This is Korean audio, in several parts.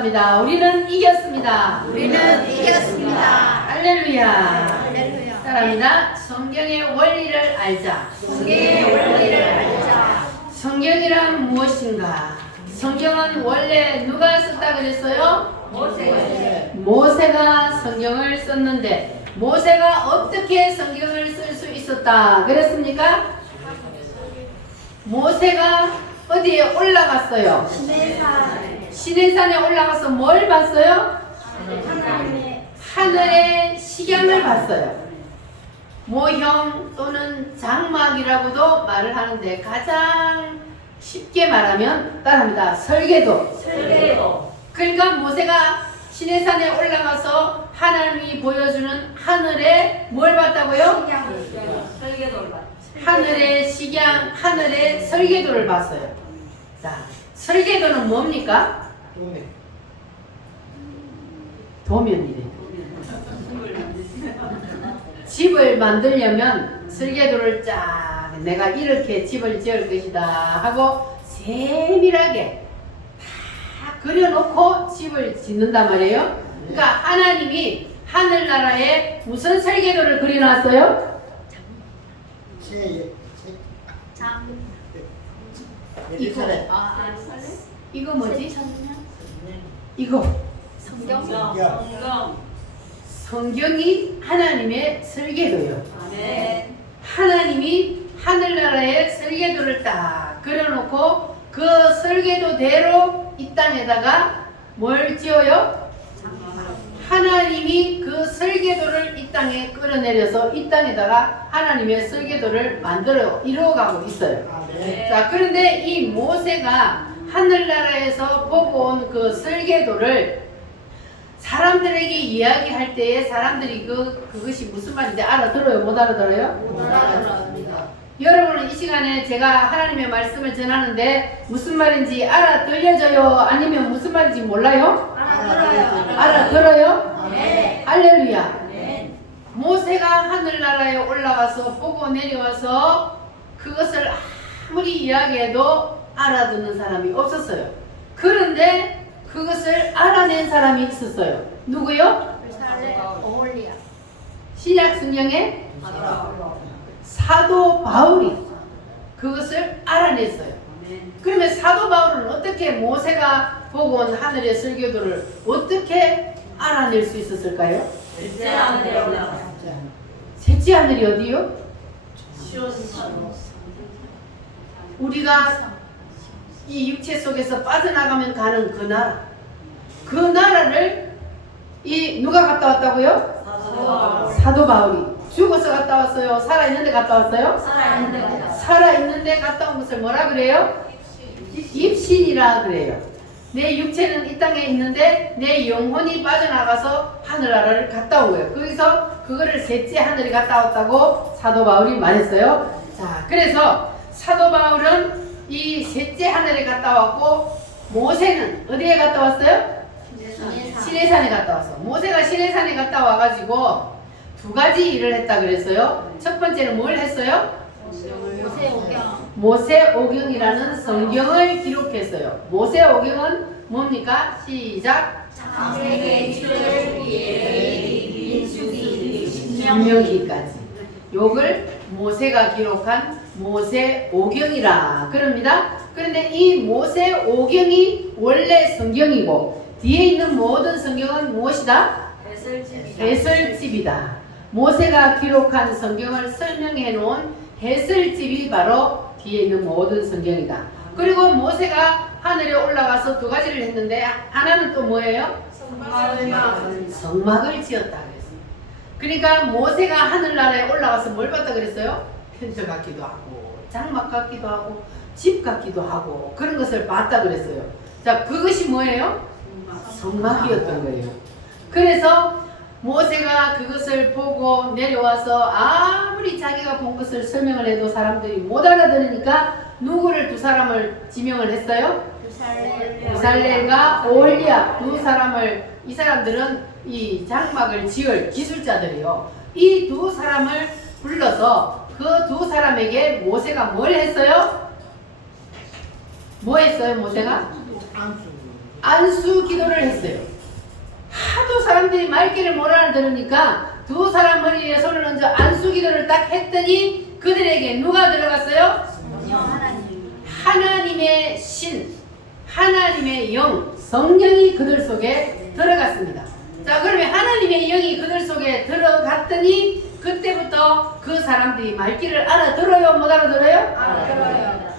감사합니다. 우리는 이겼습니다. 우리는 이겼습니다. 할렐루야. 할렐루야. 사랑합니다. 성경의 원리를 알자. 성경의 원리를 알자. 성경이란 무엇인가? 성경은 원래 누가 썼다 그랬어요? 모세가 성경을 썼는데 모세가 어떻게 성경을 쓸 수 있었다 그랬습니까? 모세가 어디에 올라갔어요? 시내산에 올라가서 뭘 봤어요? 하늘의 식양을 봤어요. 모형 또는 장막이라고도 말을 하는데 가장 쉽게 말하면 따라합니다. 설계도. 그러니까 모세가 시내산에 올라가서 하나님이 보여주는 하늘에 뭘 봤다고요? 하늘의 식양, 하늘의 설계도를 봤어요. 자, 설계도는 뭡니까? 도면이래. 집을 만들려면 설계도를 쫙 내가 이렇게 집을 지을 것이다 하고 세밀하게 다 그려놓고 집을 짓는단 말이에요. 그러니까 하나님이 하늘나라에 무슨 설계도를 그려놨어요? 이거 뭐지? 이거 성경이 하나님의 설계도요. 하나님이 하늘나라의 설계도를 딱 그려놓고 그 설계도대로 이 땅에다가 뭘 지어요? 하나님이 그 설계도를 이 땅에 끌어내려서 이 땅에다가 하나님의 설계도를 만들어 이루어가고 있어요. 자, 그런데 이 모세가 하늘나라에서 보고 온 그 설계도를 사람들에게 이야기할 때에 사람들이 그것이 무슨 말인지 알아들어요? 못 알아들어요? 못 알아들어요. 여러분은 이 시간에 제가 하나님의 말씀을 전하는데 무슨 말인지 알아들려져요? 아니면 무슨 말인지 몰라요? 알아들어요? 네. 할렐루야. 네. 모세가 하늘나라에 올라가서 보고 내려와서 그것을 아무리 이야기해도 알아듣는 사람이 없었어요. 그런데 그것을 알아낸 사람이 있었어요. 누구요? 신약 성경에 사도 바울이 그것을 알아냈어요. 그러면 사도 바울은 어떻게 모세가 보고 온 하늘의 설계도를 어떻게 알아낼 수 있었을까요? 셋째 하늘이 어디요? 우리가 이 육체 속에서 빠져나가면 가는 그 나라, 그 나라를 이 누가 갔다 왔다고요? 사도 바울이. 죽어서 갔다 왔어요? 살아있는데 갔다 왔어요? 살아있는데 갔다 온 것을 뭐라 그래요? 입신이라 그래요. 내 육체는 이 땅에 있는데 내 영혼이 빠져나가서 하늘나라를 갔다 온 거예요. 거기서 그거를 셋째 하늘이 갔다 왔다고 사도 바울이 말했어요. 자, 그래서 사도 바울은 이 셋째 하늘에 갔다 왔고 모세는 어디에 갔다 왔어요? 시내산에 갔다 왔어. 모세가 시내산에 갔다 와가지고 두 가지 일을 했다 그랬어요. 첫 번째는 뭘 했어요? 모세오경이라는 성경을 기록했어요. 모세오경은 뭡니까? 시작. 신명기까지. 요걸 모세가 기록한 모세오경이라 그럽니다. 그런데 이 모세오경이 원래 성경이고 뒤에 있는 모든 성경은 무엇이다? 해설집이다. 모세가 기록한 성경을 설명해 놓은 해설집이 바로 뒤에 있는 모든 성경이다. 그리고 모세가 하늘에 올라가서 두 가지를 했는데 하나는 또 뭐예요? 성막을 지었다 그랬어요. 그러니까 모세가 하늘나라에 올라가서 뭘 봤다 그랬어요? 편저 같기도 하고 장막 같기도 하고 집 같기도 하고 그런 것을 봤다 그랬어요. 자, 그것이 뭐예요? 성막이었던 거예요. 그래서 모세가 그것을 보고 내려와서 아무리 자기가 본 것을 설명을 해도 사람들이 못 알아들으니까 누구를 두 사람을 지명을 했어요? 부살렐과 오홀리압 두 사람을, 이 사람들은 이 장막을 지을 기술자들이요. 이 두 사람을 불러서 그 두 사람에게 모세가 뭘 했어요? 뭐 했어요 모세가? 안수 기도를 했어요. 하도 사람들이 말귀를 못 알아들으니까 두 사람 머리에 손을 얹어 안수 기도를 딱 했더니 그들에게 누가 들어갔어요? 하나님의 신, 하나님의 영, 성령이 그들 속에 들어갔습니다. 자, 그러면 하나님의 영이 그들 속에 들어갔더니 그때부터 그 사람들이 말귀를 알아들어요? 못 알아들어요? 알아들어요.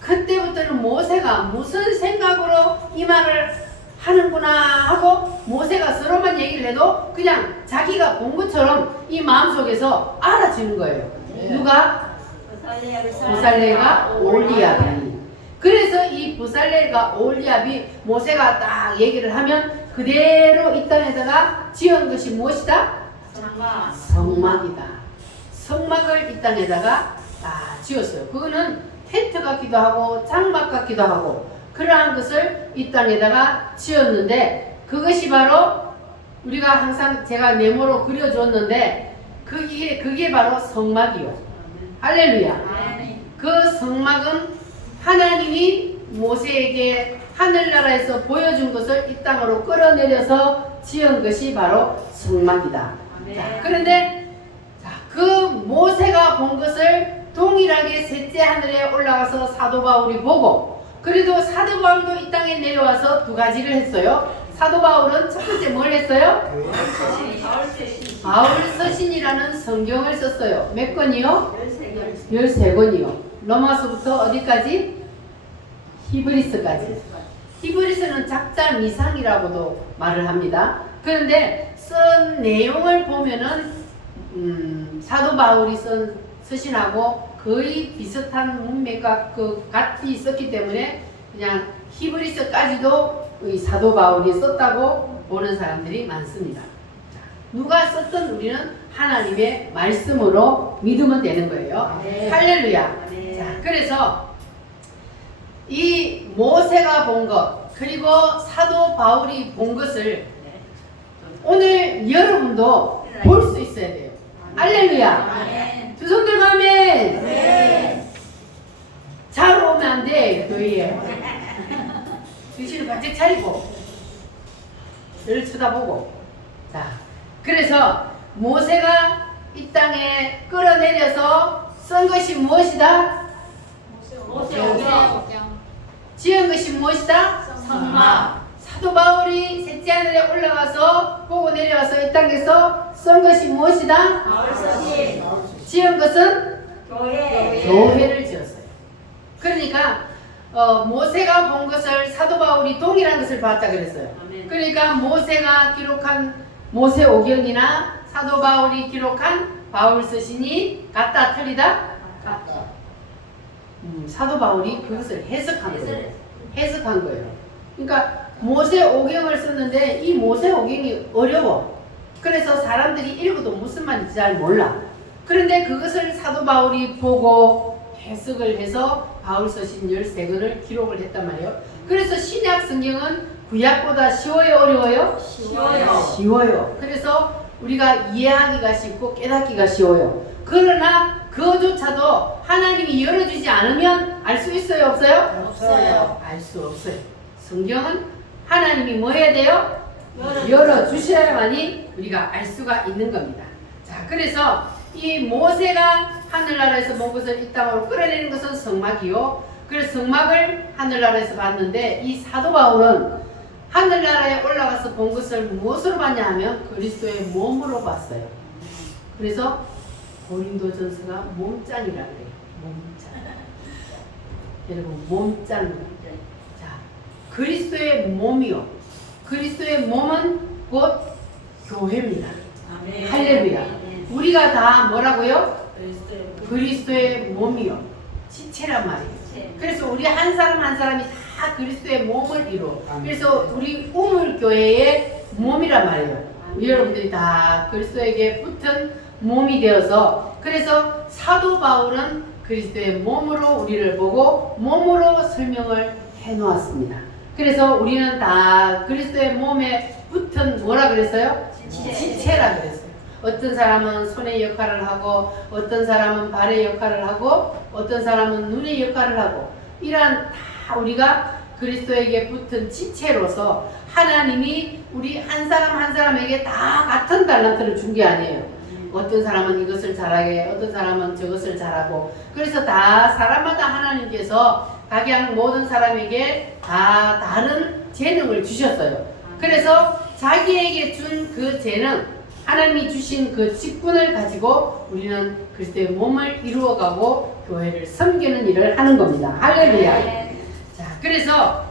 그때부터는 모세가 무슨 생각으로 이 말을 하는구나 하고 모세가 서로만 얘기를 해도 그냥 자기가 본 것처럼 이 마음속에서 알아지는 거예요. 누가? 부살레가 올리압이. 그래서 이 부살레가 올리압이 모세가 딱 얘기를 하면 그대로 이 땅에다가 지은 것이 무엇이다? 성막이다. 성막을 이 땅에다가 딱 지었어요. 그거는 텐트 같기도 하고 장막 같기도 하고 그러한 것을 이 땅에다가 지었는데 그것이 바로 우리가 항상 제가 네모로 그려줬는데 그게 바로 성막이요. 할렐루야. 그 성막은 하나님이 모세에게 하늘나라에서 보여준 것을 이 땅으로 끌어내려서 지은 것이 바로 성막이다. 자, 그런데 그 모세가 본 것을 동일하게 셋째 하늘에 올라가서 사도 바울이 보고 그래도 사도 바울도 이 땅에 내려와서 두 가지를 했어요. 사도 바울은 첫 번째 뭘 했어요? 바울서신이라는 성경을 썼어요. 몇 권이요? 13권이요. 로마서부터 어디까지? 히브리서까지. 히브리서는 작자 미상이라고도 말을 합니다. 그런데 쓴 내용을 보면은 사도 바울이 쓴 서신하고 거의 비슷한 문맥과 같이 있었기 때문에 그냥 히브리서까지도 사도 바울이 썼다고 보는 사람들이 많습니다. 자, 누가 썼든 우리는 하나님의 말씀으로 믿으면 되는 거예요. 네. 할렐루야. 네. 자, 그래서 이 모세가 본 것 그리고 사도 바울이 본 것을 오늘 여러분도 볼 수 있어야 돼요. 할렐루야. 두 손 들고 아멘. 네. 잘 오면 안 돼, 교회에. 정신을 바짝 차리고, 늘 쳐다보고. 자, 그래서 모세가 이 땅에 끌어내려서 쓴 것이 무엇이다? 지은 것이 무엇이다? 성막. 사도 바울이 셋째 하늘에 올라가서 보고 내려와서 이 땅에서 쓴 것이 무엇이다? 바울서신. 지은 것은 교회. 교회를 지었어요. 그러니까 모세가 본 것을 사도 바울이 동일한 것을 봤다 그랬어요. 그러니까 모세가 기록한 모세오경이나 사도 바울이 기록한 바울서신이 같다 틀리다? 같다. 사도 바울이 그것을 해석한 거예요. 해석한 거예요. 그러니까 모세오경을 썼는데 이 모세오경이 어려워. 그래서 사람들이 읽어도 무슨 말인지 잘 몰라. 그런데 그것을 사도 바울이 보고 해석을 해서 바울서신 13권을 기록을 했단 말이에요. 그래서 신약 성경은 구약보다 쉬워요, 어려워요? 쉬워요. 그래서 우리가 이해하기가 쉽고 깨닫기가 쉬워요. 그러나 그조차도 하나님이 열어주지 않으면 알 수 있어요, 없어요? 없어요. 알 수 없어요. 성경은 하나님이 뭐 해야 돼요? 열어주셔야만이 우리가 알 수가 있는 겁니다. 자, 그래서 이 모세가 하늘나라에서 본 것을 이 땅으로 끌어내는 것은 성막이요. 그래서 성막을 하늘나라에서 봤는데 이 사도 바울은 하늘나라에 올라가서 본 것을 무엇으로 봤냐 하면 그리스도의 몸으로 봤어요. 그래서 고린도전서가 몸짱이라 그래요. 몸짱. 여러분 몸짱. 자, 그리스도의 몸이요. 그리스도의 몸은 곧 교회입니다. 할렐루야. 우리가 다 뭐라고요? 그리스도의 몸이요. 지체란 말이에요. 그래서 우리 한 사람 한 사람이 다 그리스도의 몸을 이루어. 그래서 우리 우물교회의 몸이란 말이에요. 여러분들이 다 그리스도에게 붙은 몸이 되어서 그래서 사도 바울은 그리스도의 몸으로 우리를 보고 몸으로 설명을 해 놓았습니다. 그래서 우리는 다 그리스도의 몸에 붙은 뭐라 그랬어요? 지체라 그랬어요. 어떤 사람은 손의 역할을 하고 어떤 사람은 발의 역할을 하고 어떤 사람은 눈의 역할을 하고 이러한 다 우리가 그리스도에게 붙은 지체로서 하나님이 우리 한 사람 한 사람에게 다 같은 달란트를 준 게 아니에요. 어떤 사람은 이것을 잘하게, 어떤 사람은 저것을 잘하고, 그래서 다 사람마다 하나님께서 각양 모든 사람에게 다 다른 재능을 주셨어요. 그래서 자기에게 준 그 재능, 하나님이 주신 그 직분을 가지고 우리는 그리스도의 몸을 이루어가고 교회를 섬기는 일을 하는 겁니다. 할렐루야. 자, 그래서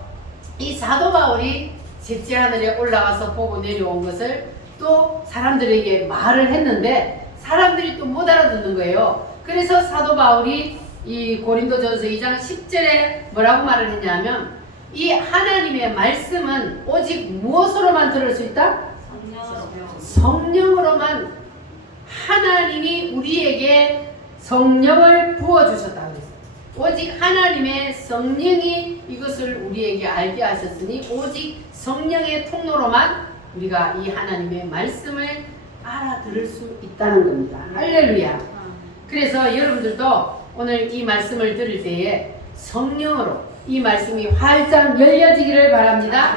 이 사도 바울이 셋째 하늘에 올라가서 보고 내려온 것을 또 사람들에게 말을 했는데 사람들이 또 못 알아듣는 거예요. 그래서 사도 바울이 이 고린도전서 2장 10절에 뭐라고 말을 했냐면, 이 하나님의 말씀은 오직 무엇으로만 들을 수 있다? 성령으로만. 하나님이 우리에게 성령을 부어주셨다고 했어요. 오직 하나님의 성령이 이것을 우리에게 알게 하셨으니 오직 성령의 통로로만 우리가 이 하나님의 말씀을 알아들을 수 있다는 겁니다. 할렐루야. 그래서 여러분들도 오늘 이 말씀을 들을 때에 성령으로 이 말씀이 활짝 열려지기를 바랍니다.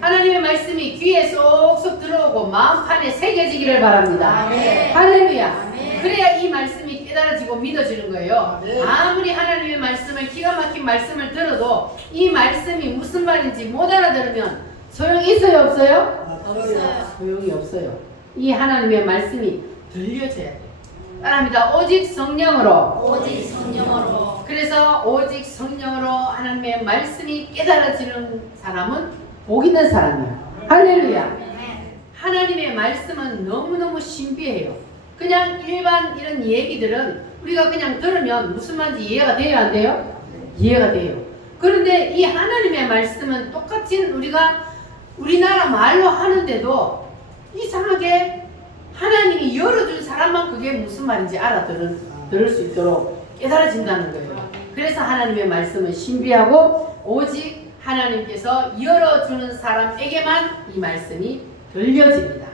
하나님의 말씀이 귀에 쏙쏙 들어오고 마음판에 새겨지기를 바랍니다. 할렐루야. 그래야 이 말씀이 깨달아지고 믿어지는 거예요. 아무리 하나님의 말씀을, 기가 막힌 말씀을 들어도 이 말씀이 무슨 말인지 못 알아들으면 소용이 있어요, 없어요? 소용이 없어요. 이 하나님의 말씀이 들려져야 돼요. 따라합니다. 오직 성령으로. 그래서 오직 성령으로 하나님의 말씀이 깨달아지는 사람은 복 있는 사람이에요. 할렐루야. 하나님의 말씀은 너무너무 신비해요. 그냥 일반 이런 얘기들은 우리가 그냥 들으면 무슨 말인지 이해가 돼요, 안 돼요? 이해가 돼요. 그런데 이 하나님의 말씀은 똑같이 우리가 우리나라 말로 하는데도 이상하게 하나님이 열어준 사람만 그게 무슨 말인지 들을 수 있도록 깨달아진다는 거예요. 그래서 하나님의 말씀은 신비하고 오직 하나님께서 열어주는 사람에게만 이 말씀이 들려집니다.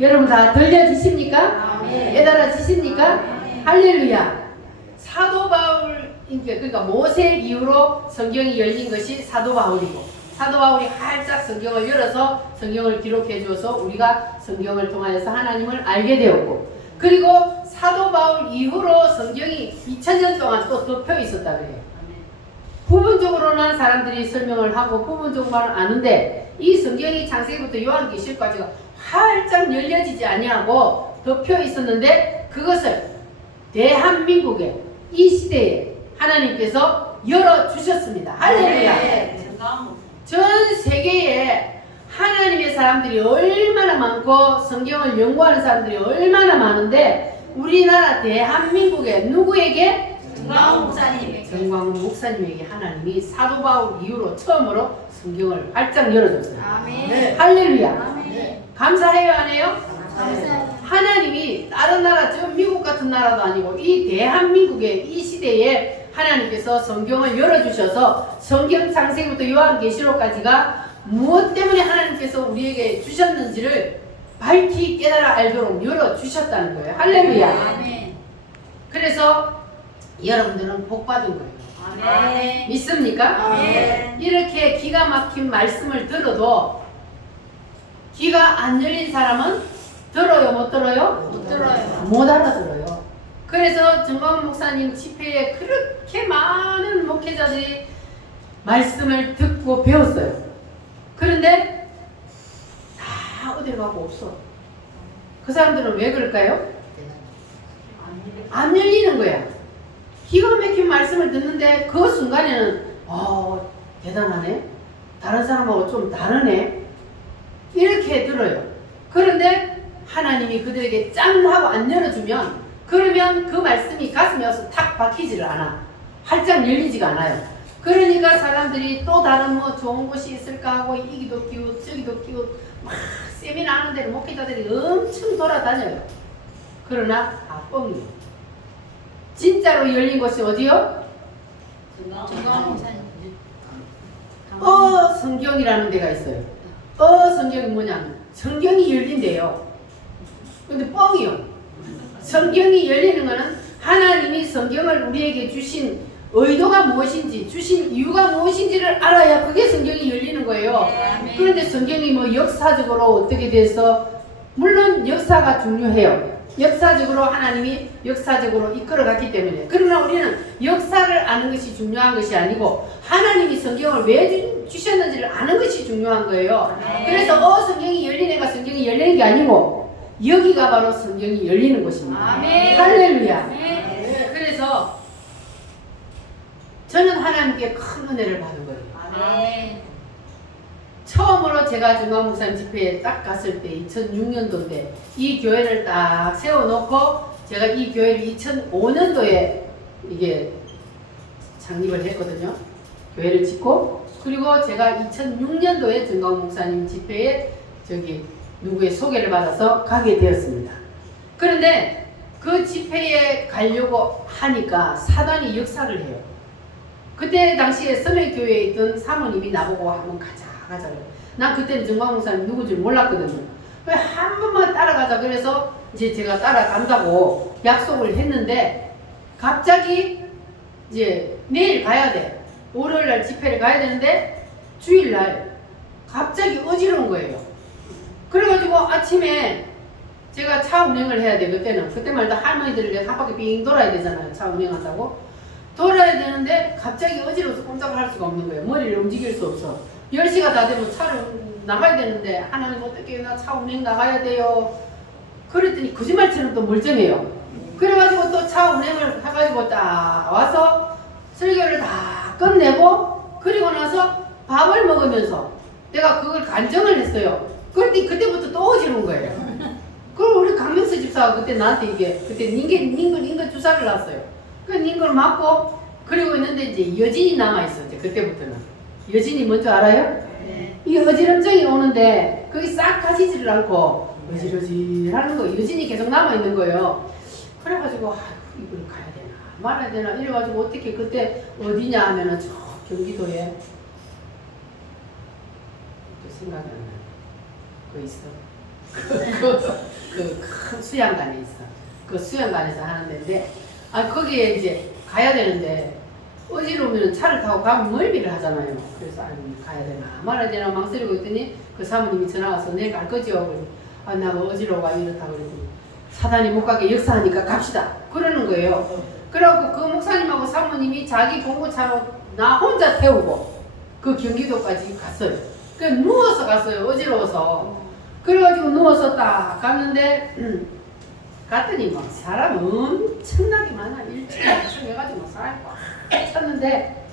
여러분 다 들려지십니까? 깨달아지십니까? 할렐루야. 사도 바울, 그러니까 모세 이후로 성경이 열린 것이 사도 바울이고, 사도 바울이 활짝 성경을 열어서 성경을 기록해 주어서 우리가 성경을 통하여서 하나님을 알게 되었고, 그리고 사도 바울 이후로 성경이 2000년 동안 또 덮여 있었다 그래요. 부분적으로는 사람들이 설명을 하고 부분적으로만 아는데 이 성경이 창세기부터 요한계시록까지가 활짝 열려지지 아니하고 덮여 있었는데 그것을 대한민국에 이 시대에 하나님께서 열어주셨습니다. 할렐루야. 전 세계에 하나님의 사람들이 얼마나 많고 성경을 연구하는 사람들이 얼마나 많은데 우리나라 대한민국에 누구에게? 정광훈 목사님에게 하나님이 사도 바울 이후로 처음으로 성경을 활짝 열어줬어요. 할렐루야. 감사해요, 안 해요? 하나님이 다른 나라, 저 미국 같은 나라도 아니고 이 대한민국의 이 시대에 하나님께서 성경을 열어주셔서 성경 창세기부터 요한계시록까지가 무엇 때문에 하나님께서 우리에게 주셨는지를 밝히 깨달아 알도록 열어주셨다는 거예요. 할렐루야. 그래서 여러분들은 복 받은 거예요. 믿습니까? 이렇게 기가 막힌 말씀을 들어도 귀가 안 열린 사람은 들어요, 못 들어요? 못 알아들어요. 그래서 정광훈 목사님 집회에 그렇게 많은 목회자들이 말씀을 듣고 배웠어요. 그런데 다 어디로 가고 없어. 그 사람들은 왜 그럴까요? 안 열리는 거야. 기가 막힌 말씀을 듣는데 그 순간에는 대단하네. 다른 사람하고 좀 다르네. 이렇게 들어요. 그런데 하나님이 그들에게 짠 하고 안 열어주면 그러면 그 말씀이 가슴에 와서 탁 박히지를 않아. 활짝 열리지가 않아요. 그러니까 사람들이 또 다른 뭐 좋은 곳이 있을까 하고 이기도 끼고 저기도 끼고 막 세미나 하는 데로 목회자들이 엄청 돌아다녀요. 그러나 다 뻥이에요. 진짜로 열린 곳이 어디요? 성경이라는 데가 있어요. 성경이 뭐냐면 성경이 열린대요. 근데 뻥이요. 성경이 열리는 거는 하나님이 성경을 우리에게 주신 의도가 무엇인지, 주신 이유가 무엇인지를 알아야 그게 성경이 열리는 거예요. 네. 그런데 성경이 뭐 역사적으로 어떻게 돼서, 물론 역사가 중요해요. 역사적으로 하나님이 역사적으로 이끌어갔기 때문에. 그러나 우리는 역사를 아는 것이 중요한 것이 아니고 하나님이 성경을 왜 주셨는지를 아는 것이 중요한 거예요. 네. 그래서 성경이 열리네가 성경이 열리는 게 아니고 여기가 바로 성경이 열리는 곳입니다. 아멘. 할렐루야. 네. 그래서 저는 하나님께 큰 은혜를 받은 거예요. 아멘. 처음으로 제가 중앙목사님 집회에 딱 갔을 때 2006년도인데 이 교회를 딱 세워놓고 제가 이 교회를 2005년도에 이게 창립을 했거든요. 교회를 짓고, 그리고 제가 2006년도에 중앙목사님 집회에 저기 누구의 소개를 받아서 가게 되었습니다. 그런데 그 집회에 가려고 하니까 사단이 역사를 해요. 그때 당시에 서면교회에 있던 사모님이 나보고 한번 가자. 난 그때는 정광목사님 누구인지 몰랐거든요. 한 번만 따라가자 그래서 이제 제가 따라간다고 약속을 했는데, 갑자기 이제 내일 가야 돼. 월요일날 집회를 가야 되는데 주일날 갑자기 어지러운 거예요. 그래가지고 아침에 제가 차 운행을 해야 돼. 그때만 해도 할머니들을 한 바퀴 빙 돌아야 되잖아요. 차 운행한다고 돌아야 되는데 갑자기 어지러워서 꼼짝을 할 수가 없는 거예요. 머리를 움직일 수 없어. 10시가 다 되면 차를 나가야 되는데, 하나님 어떻게 나 차 운행 나가야 돼요. 그랬더니 거짓말처럼 또 멀쩡해요. 그래가지고 또 차 운행을 해가지고 딱 와서 설교를 다 끝내고, 그리고 나서 밥을 먹으면서 내가 그걸 간증을 했어요. 그런데 그때부터 또 어지러운 거예요. 그럼 우리 강명수 집사가 그때 나한테 그때 닌걸 주사를 놨어요. 그 닌걸 맞고 그리고 있는데 이제 여진이 남아있어. 이제 그때부터는. 여진이 뭔지 알아요? 네. 이 어지럼증이 오는데 거기 싹 가시지를 않고 어지러지 하는 거, 여진이 계속 남아있는 거예요. 그래가지고 이걸 가야 되나 말아야 되나 이래가지고 어떻게 그때 어디냐 하면은 저 경기도에 또 생각이 안 나. 그거 있어. 그 큰 수양관에 있어. 그 수양관에서 하는 데인데, 거기에 이제 가야 되는데 어지러우면 차를 타고 가면 멀미를 하잖아요. 그래서 가야 되나 말아야 되나 망설이고 있더니 그 사모님이 전화 와서 내일 갈 거지요. 나 어지러워 이렇다고 그랬더니 사단이 못 가게 역사하니까 갑시다 그러는 거예요. 그래갖고 그 목사님하고 사모님이 자기 봉고차로 나 혼자 태우고 그 경기도까지 갔어요. 그 누워서 갔어요. 어지러워서. 그래가지고 누워서 딱 갔는데 갔더니 막 사람 엄청나게 많아. 일찍 해가지고 사람이 꽉 찼는데,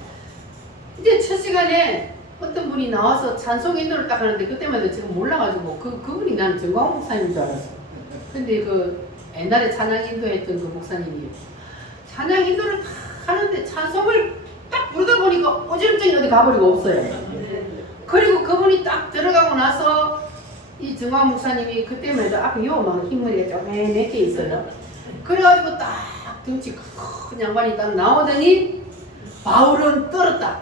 이제 첫 시간에 어떤 분이 나와서 찬송 인도를 딱 하는데, 그때만 해도 지금 몰라가지고 그분이 나는 정광훈 목사님인 줄 알았어. 근데 그 옛날에 찬양 인도했던 그 목사님이 찬양 인도를 딱 하는데 찬송을 딱 부르다 보니까 어지럼증이 어디 가버리고 없어요. 그리고 그분이 딱 들어가고 나서 이 정광 목사님이 그때만 해도 앞에 막 흰머리가 쪼매매게 있어요. 그래가지고 딱 등치 큰 양반이 딱 나오더니 바울은 떨었다.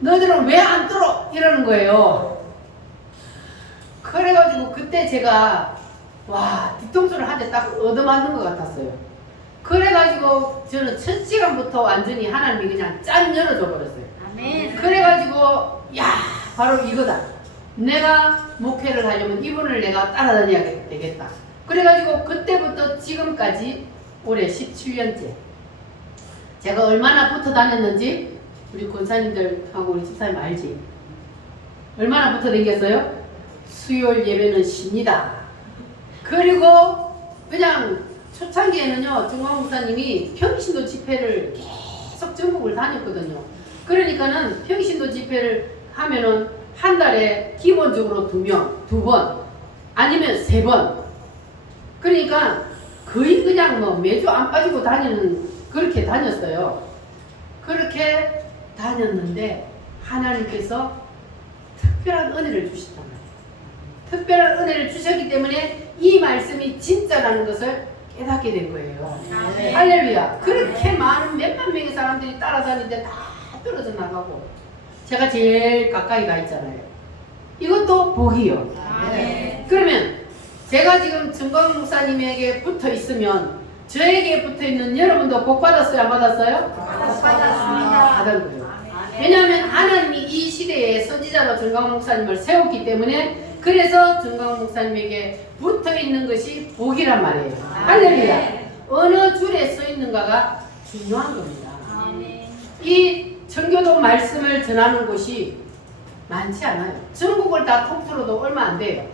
너희들은 왜 안 떨어? 이러는 거예요. 그래가지고 그때 제가 와 뒤통수를 한 대 딱 얻어맞는 것 같았어요. 그래가지고 저는 첫 시간부터 완전히 하나님이 그냥 짠 열어줘 버렸어요. 아멘. 그래가지고 야 바로 이거다. 내가 목회를 하려면 이분을 내가 따라다녀야 되겠다. 그래가지고 그때부터 지금까지 올해 17년째 제가 얼마나 붙어 다녔는지 우리 권사님들하고 우리 집사님 알지? 얼마나 붙어 다녔어요? 수요일 예배는 쉽니다. 그리고 그냥 초창기에는요 정광 목사님이 평신도 집회를 계속 전국을 다녔거든요. 그러니까는 평신도 집회를 하면은 한 달에 기본적으로 2명, 2번 아니면 3번. 그러니까 거의 그냥 뭐 매주 안 빠지고 다니는 그렇게 다녔어요. 그렇게 다녔는데 하나님께서 특별한 은혜를 주셨단 말이에요. 특별한 은혜를 주셨기 때문에 이 말씀이 진짜라는 것을 깨닫게 된 거예요. 네. 할렐루야. 그렇게 많은 몇만 명의 사람들이 따라다니는데 다 떨어져 나가고 제가 제일 가까이 가 있잖아요. 이것도 복이요. 네. 그러면 제가 지금 정광 목사님에게 붙어 있으면 저에게 붙어 있는 여러분도 복 받았어요? 안 받았어요? 받았습니다. 받은 거예요. 왜냐하면 하나님이 이 시대에 선지자로 정광훈 목사님을 세웠기 때문에 그래서 정광훈 목사님에게 붙어 있는 것이 복이란 말이에요. 할렐루야. 어느 줄에 써 있는가가 중요한 겁니다. 이 청교도 말씀을 전하는 곳이 많지 않아요. 전국을 다 통틀어도 얼마 안 돼요.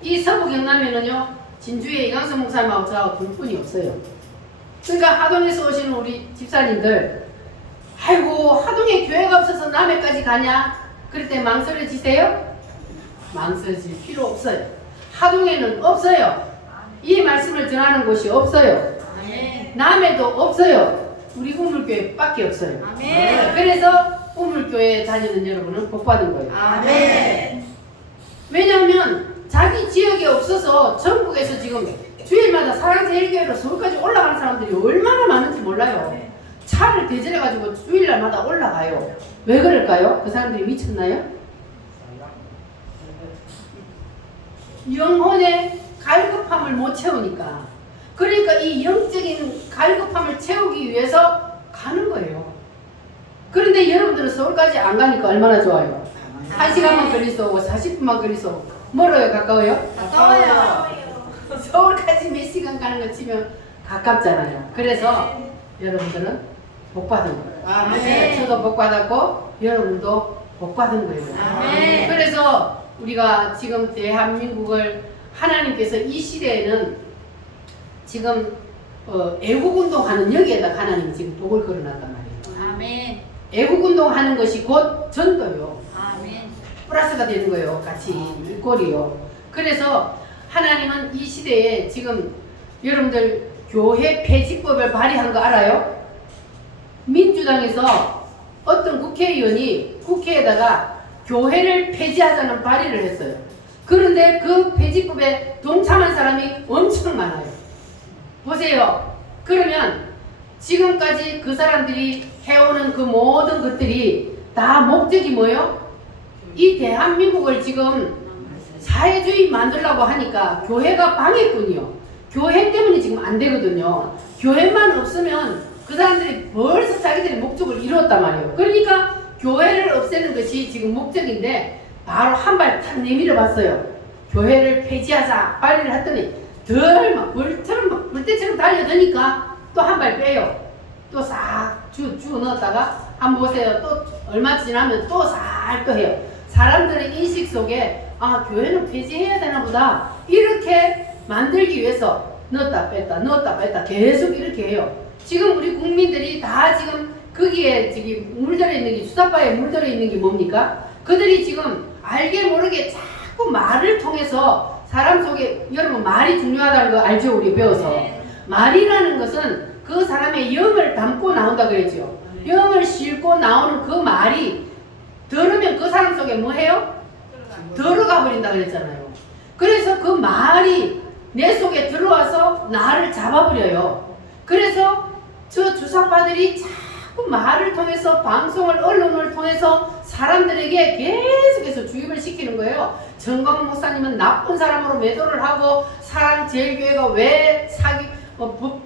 이 서부 경남에는요, 진주에 이강선 목사님하고 저하고 둘 뿐이 없어요. 그러니까 하동에서 오시는 우리 집사님들, 아이고 하동에 교회가 없어서 남해까지 가냐? 그럴 때 망설여지세요? 망설여질 필요 없어요. 하동에는 없어요. 이 말씀을 전하는 곳이 없어요. 남해도 없어요. 우리 우물교회 밖에 없어요. 그래서 우물교회에 다니는 여러분은 복받은 거예요. 왜냐하면 자기 지역에 없어서 전국에서 지금 주일마다 사랑제일교회로 서울까지 올라가는 사람들이 얼마나 많은지 몰라요. 차를 대절해가지고 주일날마다 올라가요. 왜 그럴까요? 그 사람들이 미쳤나요? 영혼의 갈급함을 못 채우니까. 그러니까 이 영적인 갈급함을 채우기 위해서 가는 거예요. 그런데 여러분들은 서울까지 안 가니까 얼마나 좋아요? 1시간만 걸리서 오고 40분만 걸리서 오고. 멀어요? 가까워요? 가까워요. 서울까지 몇 시간 가는 거 치면 가깝잖아요. 그래서 여러분들은 복 받은 거예요. 저도 복 받았고 여러분도 복 받은 거예요. 그래서 우리가 지금 대한민국을 하나님께서 이 시대에는 지금 애국운동하는 여기에다 하나님 지금 복을 걸어놨단 말이에요. 애국운동 하는 것이 곧 전도요. 플러스가 되는 거예요. 같이 일꼴이요. 그래서 하나님은 이 시대에 지금 여러분들 교회 폐지법을 발의한 거 알아요? 민주당에서 어떤 국회의원이 국회에다가 교회를 폐지하자는 발의를 했어요. 그런데 그 폐지법에 동참한 사람이 엄청 많아요. 보세요. 그러면 지금까지 그 사람들이 해오는 그 모든 것들이 다 목적이 뭐예요? 이 대한민국을 지금 사회주의 만들려고 하니까 교회가 방해꾼이요. 교회 때문에 지금 안 되거든요. 교회만 없으면 그 사람들이 벌써 자기들의 목적을 이루었단 말이에요. 그러니까 교회를 없애는 것이 지금 목적인데 바로 한 발 탁 내밀어 봤어요. 교회를 폐지하자 발의를 했더니 덜 막 불때처럼 달려드니까 또 한 발 빼요. 또 싹 쭉 넣었다가 한번 보세요. 또 얼마 지나면 또 싹 또 해요. 사람들의 인식 속에 아 교회는 폐지해야 되나 보다 이렇게 만들기 위해서 넣었다 뺐다 계속 이렇게 해요. 지금 우리 국민들이 다 지금 거기에 지금 물들어 있는 게 주사바에 물들어 있는 게 뭡니까? 그들이 지금 알게 모르게 자꾸 말을 통해서 사람 속에 여러분 말이 중요하다는 거 알죠? 우리 배워서 말이라는 것은 그 사람의 영을 담고 나온다 그랬죠. 영을 싣고 나오는 그 말이 들으면 그 사람 속에 뭐 해요? 들어가 버린다 그랬잖아요. 그래서 그 말이 내 속에 들어와서 나를 잡아버려요. 그래서 저 주사파들이 자꾸 말을 통해서 방송을 언론을 통해서 사람들에게 계속해서 주입을 시키는 거예요. 정광훈 목사님은 나쁜 사람으로 매도를 하고 사랑제일교회가 왜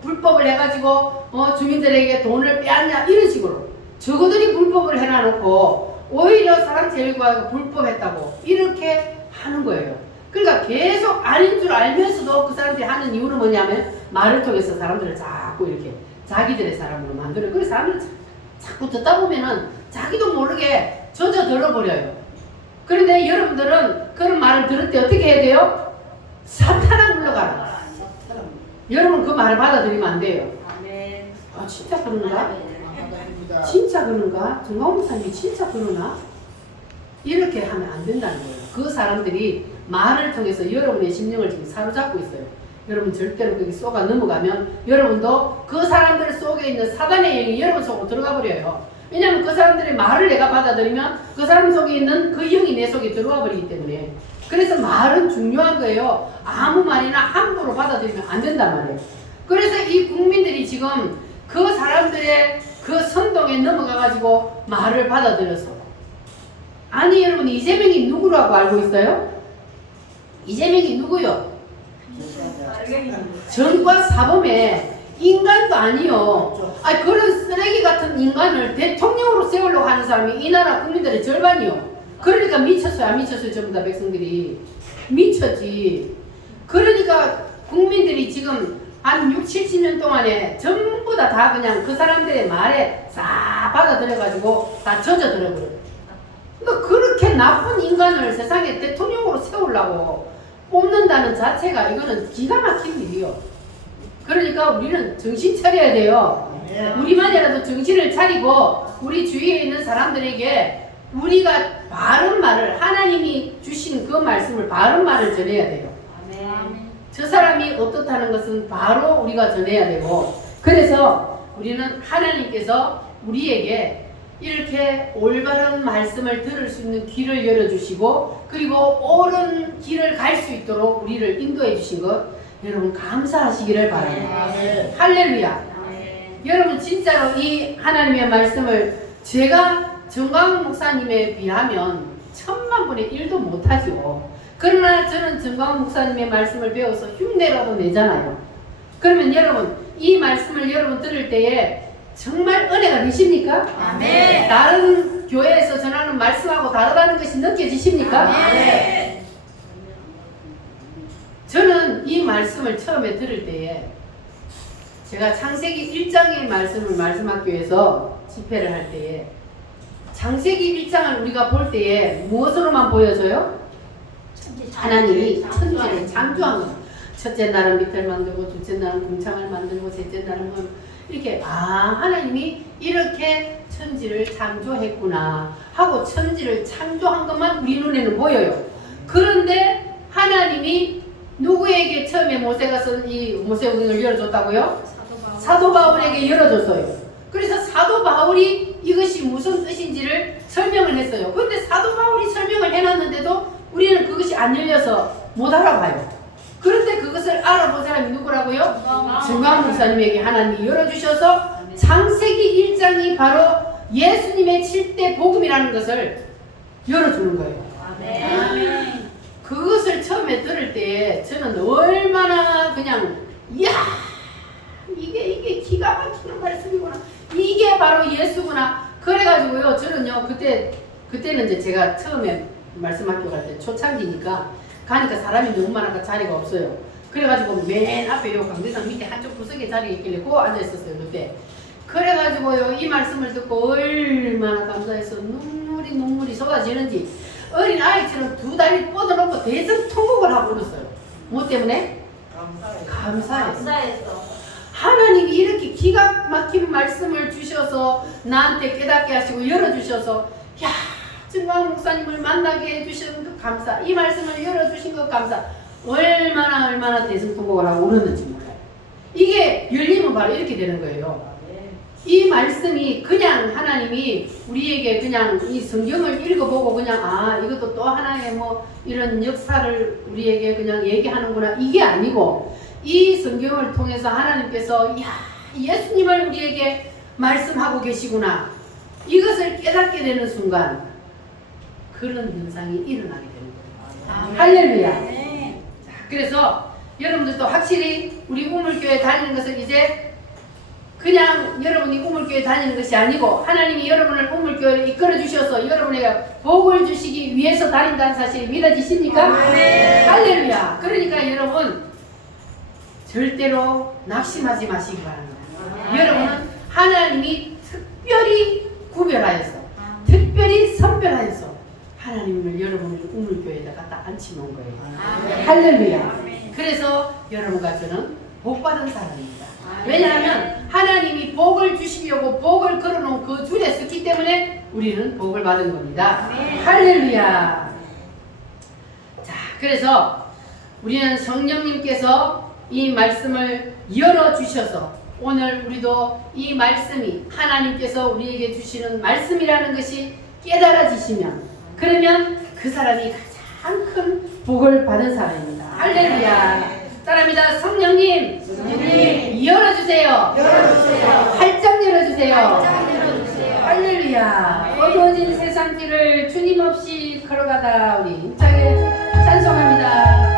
불법을 해가지고 주민들에게 돈을 빼앗냐 이런 식으로 저거들이 불법을 해놔놓고 오히려 사랑제일교회가 불법했다고 이렇게 하는 거예요. 그러니까 계속 아닌 줄 알면서도 그 사람들이 하는 이유는 뭐냐면 말을 통해서 사람들을 자꾸 이렇게 자기들의 사람으로 만들어요. 그래서 사람들이 자꾸 듣다 보면은 자기도 모르게 젖어 들어버려요. 그런데 여러분들은 그런 말을 들을 때 어떻게 해야 돼요? 사탄아 물러가라. 여러분 그 말을 받아들이면 안 돼요. 아 진짜 그런가? 진짜 그런가? 정광훈 목사님이 진짜 그러나? 이렇게 하면 안 된다는 거예요. 그 사람들이 말을 통해서 여러분의 심령을 지금 사로잡고 있어요. 여러분 절대로 거기 쏘가 넘어가면 여러분도 그 사람들 속에 있는 사단의 영이 여러분 속으로 들어가 버려요. 왜냐하면 그 사람들의 말을 내가 받아들이면 그 사람 속에 있는 그 영이 내 속에 들어가 버리기 때문에. 그래서 말은 중요한 거예요. 아무 말이나 함부로 받아들이면 안 된단 말이에요. 그래서 이 국민들이 지금 그 사람들의 그 선동에 넘어가가지고 말을 받아들여서 아니 여러분 이재명이 누구라고 알고 있어요? 이재명이 누구요? 전과 사범의 인간도 아니요. 아 그런 쓰레기 같은 인간을 대통령으로 세우려고 하는 사람이 이 나라 국민들의 절반이요. 그러니까 미쳤어요. 안 미쳤어요. 전부 다 백성들이. 미쳤지. 그러니까 국민들이 지금 한 6, 70년 동안에 전부 다 그냥 그 사람들의 말에 싹 받아들여가지고 다 젖어들어버려요. 그러니까 그렇게 나쁜 인간을 세상에 대통령으로 세우려고 뽑는다는 자체가 이거는 기가 막힌 일이요. 그러니까 우리는 정신 차려야 돼요. 우리만이라도 정신을 차리고 우리 주위에 있는 사람들에게 우리가 바른 말을, 하나님이 주신 그 말씀을 바른 말을 전해야 돼요. 저 사람이 어떻다는 것은 바로 우리가 전해야 되고, 그래서 우리는 하나님께서 우리에게 이렇게 올바른 말씀을 들을 수 있는 귀를 열어주시고, 그리고 옳은 길을 갈 수 있도록 우리를 인도해 주신 것, 여러분 감사하시기를 바랍니다. 할렐루야. 여러분 진짜로 이 하나님의 말씀을 제가 정광훈 목사님에 비하면 1000만분의 1도 못하죠. 그러나 저는 정광훈 목사님의 말씀을 배워서 흉내라도 내잖아요. 그러면 여러분 이 말씀을 여러분 들을 때에 정말 은혜가 되십니까? 아멘. 다른 교회에서 전하는 말씀하고 다르다는 것이 느껴지십니까? 아멘. 저는 이 말씀을 처음에 들을 때에 제가 창세기 1장의 말씀을 말씀학교에서 집회를 할 때에 창세기 1장을 우리가 볼 때에 무엇으로만 보여져요? 하나님이 천지를 창조한 거예요. 첫째 날은 밑을 만들고 둘째 날은 궁창을 만들고 셋째 날은 이렇게 하나님이 이렇게 천지를 창조했구나 하고 천지를 창조한 것만 우리 눈에는 보여요. 그런데 하나님이 누구에게 처음에 모세가 쓴 이 모세오경을 열어줬다고요? 사도 바울에게 열어줬어요. 그래서 사도 바울이 이것이 무슨 뜻인지를 설명을 했어요. 그런데 사도 바울이 설명을 해놨는데도 우리는 그것이 안 열려서 못 알아봐요. 그런데 그것을 알아본 사람이 누구라고요? 정광훈 목사님에게 하나님이 열어주셔서 창세기 1장이 바로 예수님의 7대 복음이라는 것을 열어주는 거예요. 아멘. 그것을 처음에 들을 때 저는 얼마나 그냥 이야 이게 기가 막히는 말씀이구나. 이게 바로 예수구나. 그래가지고요 저는요 그때는 이제 제가 처음에 말씀학교 갈 때 초창기니까 가니까 사람이 너무 많아서 자리가 없어요. 그래가지고 맨 앞에 요 강대상 밑에 한쪽 구석에 자리가 있길래 그 앉아있었어요 그때. 그래가지고요 이 말씀을 듣고 얼마나 감사해서 눈물이 쏟아지는지 어린 아이처럼 두 다리 뻗어놓고 대성통곡을 하고 울었어요. 뭐 때문에? 감사해서. 하나님이 이렇게 기가 막힌 말씀을 주셔서 나한테 깨닫게 하시고 열어주셔서 야 정광훈 목사님을 만나게 해주신 그 감사, 이 말씀을 열어주신 것 감사, 얼마나 대성통곡을 하고 울었는지 몰라요. 이게 열리면 바로 이렇게 되는 거예요. 이 말씀이 그냥 하나님이 우리에게 그냥 이 성경을 읽어보고 그냥 이것도 또 하나의 뭐 이런 역사를 우리에게 그냥 얘기하는구나 이게 아니고 이 성경을 통해서 하나님께서 예수님을 우리에게 말씀하고 계시구나 이것을 깨닫게 되는 순간 그런 현상이 일어나게 되는 거예요. 할렐루야. 자, 그래서 여러분들도 확실히 우리 우물교회 다니는 것을 이제 그냥 여러분이 우물교회 다니는 것이 아니고 하나님이 여러분을 우물교회를 이끌어 주셔서 여러분에게 복을 주시기 위해서 다닌다는 사실이 믿어지십니까? 네. 할렐루야. 그러니까 여러분 절대로 낙심하지 마시기 바랍니다. 여러분은 하나님이 특별히 구별하여서 특별히 선별하여서 하나님을 여러분을 우물교회에다 갖다 앉혀놓은 거예요. 할렐루야. 그래서 여러분과 저는 복받은 사람입니다. 왜냐하면 하나님이 복을 주시려고 복을 걸어놓은 그 줄에 섰기 때문에 우리는 복을 받은 겁니다. 할렐루야. 자, 그래서 우리는 성령님께서 이 말씀을 열어주셔서 오늘 우리도 이 말씀이 하나님께서 우리에게 주시는 말씀이라는 것이 깨달아지시면 그러면 그 사람이 가장 큰 복을 받은 사람입니다. 할렐루야. 따라합니다. 성령님 열어주세요. 활짝 열어주세요. 할렐루야. 어두워진 세상길을 주님 없이 걸어가다 우리 힘차게 찬송합니다.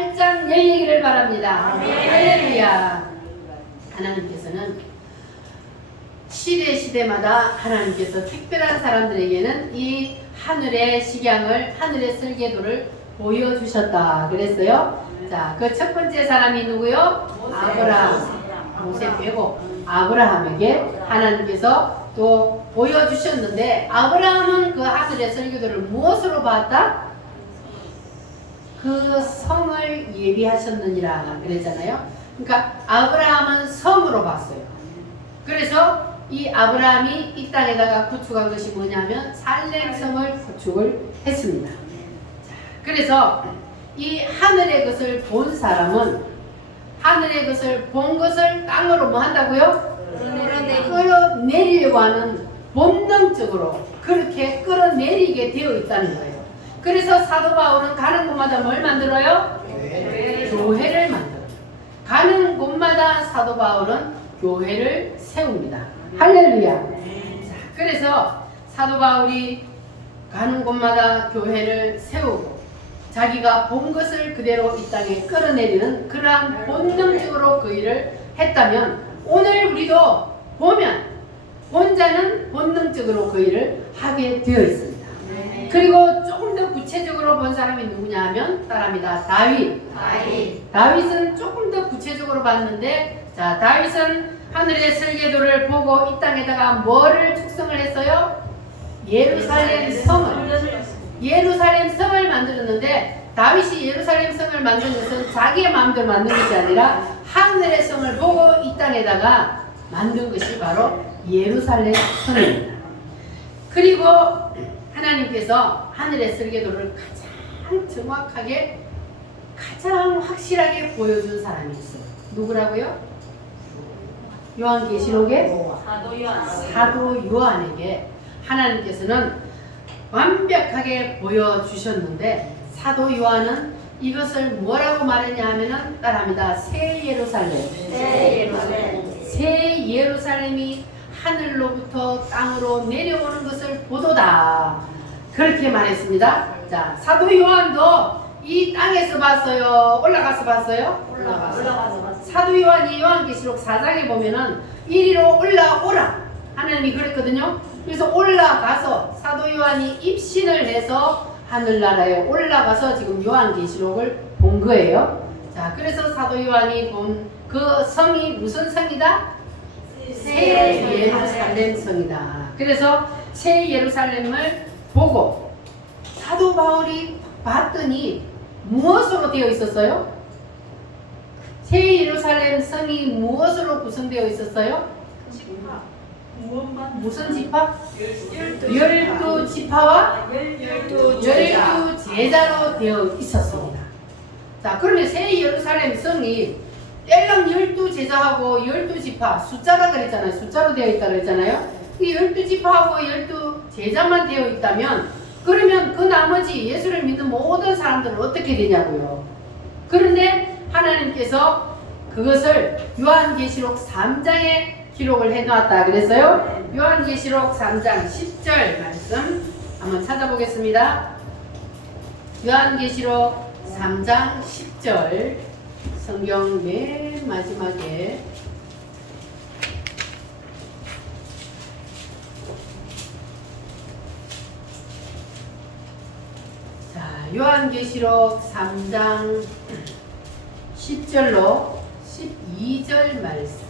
활짝 열리기를 바랍니다. 할렐루야. 하나님께서는 시대마다 하나님께서 특별한 사람들에게는 이 하늘의 식양을, 하늘의 설계도를 보여주셨다 그랬어요. 자, 그 첫 번째 사람이 누구요? 아브라함. 모세 빼고 아브라함에게 하나님께서 또 보여주셨는데, 아브라함은 그 하늘의 설계도를 무엇으로 봤다? 그 성을 예비하셨느니라 그랬잖아요. 그러니까 아브라함은 성으로 봤어요. 그래서 이 아브라함이 이 땅에다가 구축한 것이 뭐냐면 살렘성을 구축을 했습니다. 그래서 이 하늘의 것을 본 사람은 하늘의 것을 본 것을 땅으로 뭐 한다고요? 끌어내리려고 하는 본능적으로 그렇게 끌어내리게 되어 있다는 거예요. 그래서 사도 바울은 가는 곳마다 뭘 만들어요? 교회를 만들어요. 가는 곳마다 사도 바울은 교회를 세웁니다. 할렐루야. 그래서 사도 바울이 가는 곳마다 교회를 세우고 자기가 본 것을 그대로 이 땅에 끌어내리는 그러한 본능적으로 그 일을 했다면, 오늘 우리도 보면 본 자는 본능적으로 그 일을 하게 되어 있습니다. 그리고 조금 더 구체적으로 본 사람이 누구냐 하면 사람이다. 다윗은 조금 더 구체적으로 봤는데, 자, 다윗은 하늘의 설계도를 보고 이 땅에다가 뭐를 축성을 했어요? 예루살렘 성을 만들었는데, 다윗이 예루살렘 성을 만든 것은 자기의 마음대로 만든 것이 아니라 하늘의 성을 보고 이 땅에다가 만든 것이 바로 예루살렘 성입니다. 그리고 하나님께서 하늘의 설계도를 가장 정확하게, 가장 확실하게 보여준 사람이 있어요. 누구라고요? 요한계시록의 사도 요한에게 하나님께서는 완벽하게 보여주셨는데, 사도 요한은 이것을 뭐라고 말했냐 하면은 따라합니다. 새 예루살렘이 하늘로부터 땅으로 내려오는 것을 보도다. 그렇게 말했습니다. 자, 사도 요한도 이 땅에서 봤어요? 올라가서 봤어요? 올라가서 봤어요. 사도 요한이 요한계시록 4장에 보면은 이리로 올라오라 하나님이 그랬거든요. 그래서 올라가서 사도 요한이 입신을 해서 하늘나라에 올라가서 지금 요한계시록을 본 거예요. 자, 그래서 사도 요한이 본 그 성이 무슨 성이다? 새 예루살렘 성이다. 그래서 새 예루살렘을 보고 사도 바울이 봤더니 무엇으로 되어 있었어요? 새 예루살렘 성이 무엇으로 구성되어 있었어요? 무슨 지파? 12지파와 12제자로 되어 있었습니다. 자, 그러면 새 예루살렘 성이 뗄럼 12제자하고 12지파, 숫자라 그랬잖아요. 숫자로 되어 있다 그랬잖아요. 이 12지파하고 12제자만 되어 있다면, 그러면 그 나머지 예수를 믿는 모든 사람들은 어떻게 되냐고요. 그런데 하나님께서 그것을 요한계시록 3장에 기록을 해놓았다 그랬어요. 요한계시록 3장 10절 말씀 한번 찾아보겠습니다. 요한계시록 3장 10절 성경 맨 마지막에 자, 요한계시록 3장 10절로 12절 말씀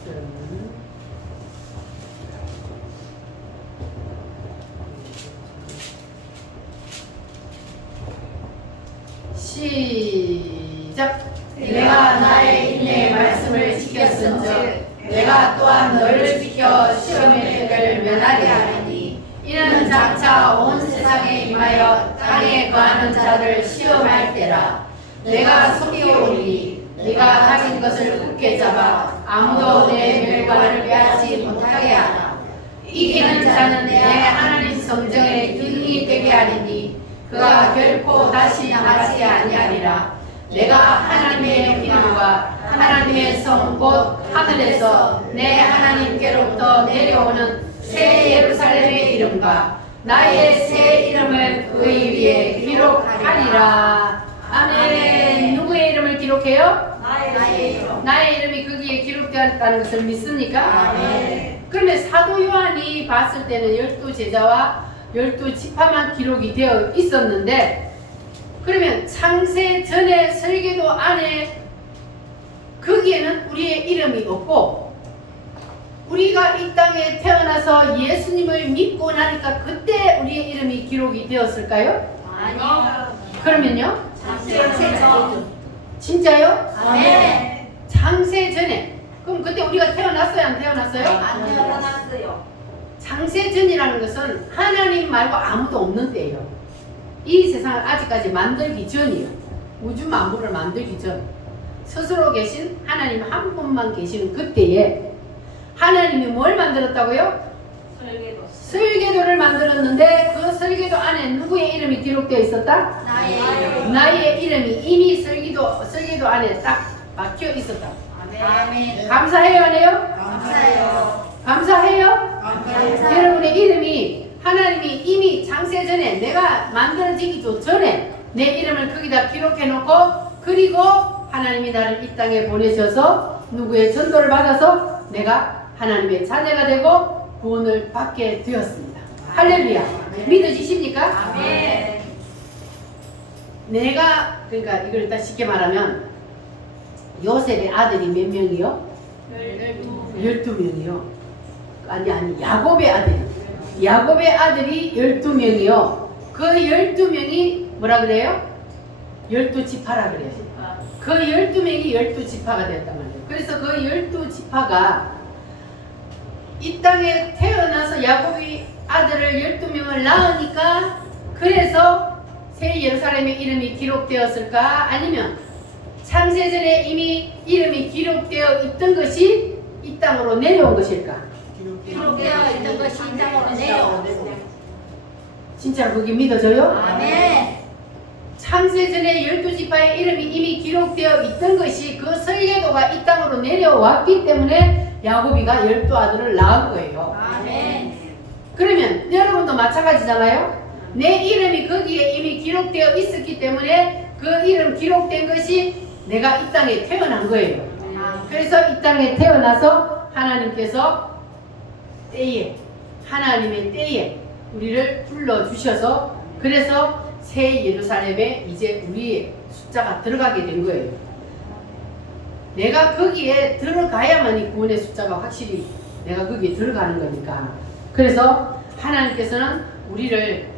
시작. 내가 나의 인내의 말씀을 지켰은즉 내가 또한 너를 지켜 시험의 때를 면하게 하리니, 이는 장차 온 세상에 임하여 땅에 거하는 자를 시험할 때라. 내가 속히 오리니 네가 가진 것을 굳게 잡아 아무도 내 멸관을 빼앗지 못하게 하라. 이기는 자는 내 하나님 성정에 등이 되게 하리니 그가 결코 다시 나가지 아니하리라. 내가 하나님의 기름과 하나님의 성 곧 하늘에서 내 하나님께로부터 내려오는 새 예루살렘의 이름과 나의 새 이름을 그의 위에 기록하리라. 아멘. 누구의 이름을 기록 기록해요? 나의 이름. 나의 이름이 거기에 기록되었다는 것을 믿습니까? 아멘. 그러면 사도 요한이 봤을 때는 12제자와 12지파만 기록이 되어 있었는데, 그러면 창세 전에 설계도 안에 거기에는 우리의 이름이 없고, 우리가 이 땅에 태어나서 예수님을 믿고 나니까 그때 우리의 이름이 기록이 되었을까요? 아니요. 그러면요? 창세 전. 진짜요? 아멘. 창세 전에. 그럼 그때 우리가 태어났어요? 안 태어났어요? 안 태어났어요. 창세 전이라는 것은 하나님 말고 아무도 없는 때예요. 이 세상을 아직까지 만들기 전이에요. 우주 만물을 만들기 전. 스스로 계신 하나님 한 분만 계시는 그때에 하나님이 뭘 만들었다고요? 설계도. 설계도를 만들었는데 그 설계도 안에 누구의 이름이 기록되어 있었다? 나의 이름. 나의 이름이 이미 설계도 안에 딱 박혀 있었다. 아멘. 감사해요, 안 해요? 감사해요. 감사해요? 감사해요. 여러분의 이름이 하나님이 이미 창세 전에 내가 만들어지기 전에 내 이름을 거기다 기록해 놓고, 그리고 하나님이 나를 이 땅에 보내셔서 누구의 전도를 받아서 내가 하나님의 자녀가 되고 구원을 받게 되었습니다. 할렐루야. 믿어지십니까? 아멘. 내가, 그러니까 이걸 일단 쉽게 말하면 요셉의 아들이 몇 명이요? 12명이요. 아니 야곱의 아들이 12명이요. 그 12명이 뭐라 그래요? 12지파라 그래요. 그 12명이 12지파가 되었단 말이에요. 그래서 그 12지파가 이 땅에 태어나서 야곱이 아들을 12명을 낳으니까 그래서 새 예루살렘의 이름이 기록되었을까? 아니면 창세전에 이미 이름이 기록되어 있던 것이 이 땅으로 내려온 것일까? 기록되어 있던 것이 이 땅으로 내려오고. 진짜로 그게 믿어져요? 아멘. 창세전에 12지파의 이름이 이미 기록되어 있던 것이 그 설계도가 이 땅으로 내려왔기 때문에 야곱이가 12아들을 낳은 거예요. 아멘. 그러면 여러분도 마찬가지잖아요. 내 이름이 거기에 이미 기록되어 있었기 때문에 그 이름 기록된 것이 내가 이 땅에 태어난 거예요. 그래서 이 땅에 태어나서 하나님께서 하나님의 때에 우리를 불러주셔서 그래서 새 예루살렘에 이제 우리의 숫자가 들어가게 된 거예요. 내가 거기에 들어가야만이 구원의 숫자가 확실히 내가 거기에 들어가는 거니까. 그래서 하나님께서는 우리를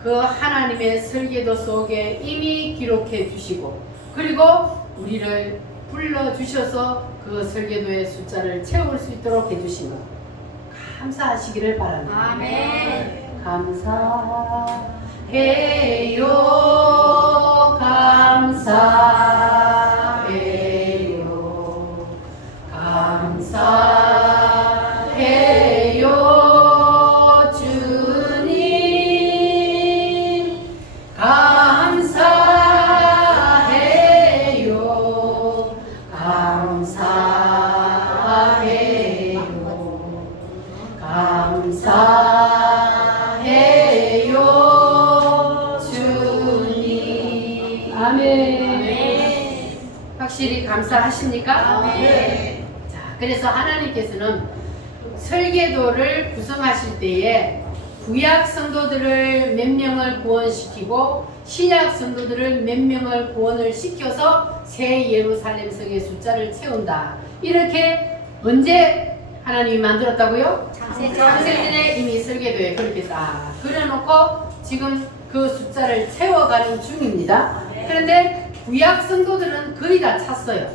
그 하나님의 설계도 속에 이미 기록해 주시고, 그리고 우리를 불러주셔서 그 설계도의 숫자를 채울 수 있도록 해주신 것, 감사하시기를 바랍니다. 아멘. 감사해요. 감사해요. 감사해요. 주님 감사해요. 감사해요. 감사해요. 주님. 아멘. 확실히 감사하십니까? 아멘. 자, 그래서 하나님께서는 설계도를 구성하실 때에 구약 성도들을 몇 명을 구원시키고 신약 성도들을 몇 명을 구원을 시켜서 새 예루살렘 성의 숫자를 채운다. 이렇게 언제 하나님이 만들었다고요? 창세전에 이미 설계도에 그렇게 딱 그려놓고 지금 그 숫자를 채워가는 중입니다. 그런데 구약 성도들은 거의 다 찼어요.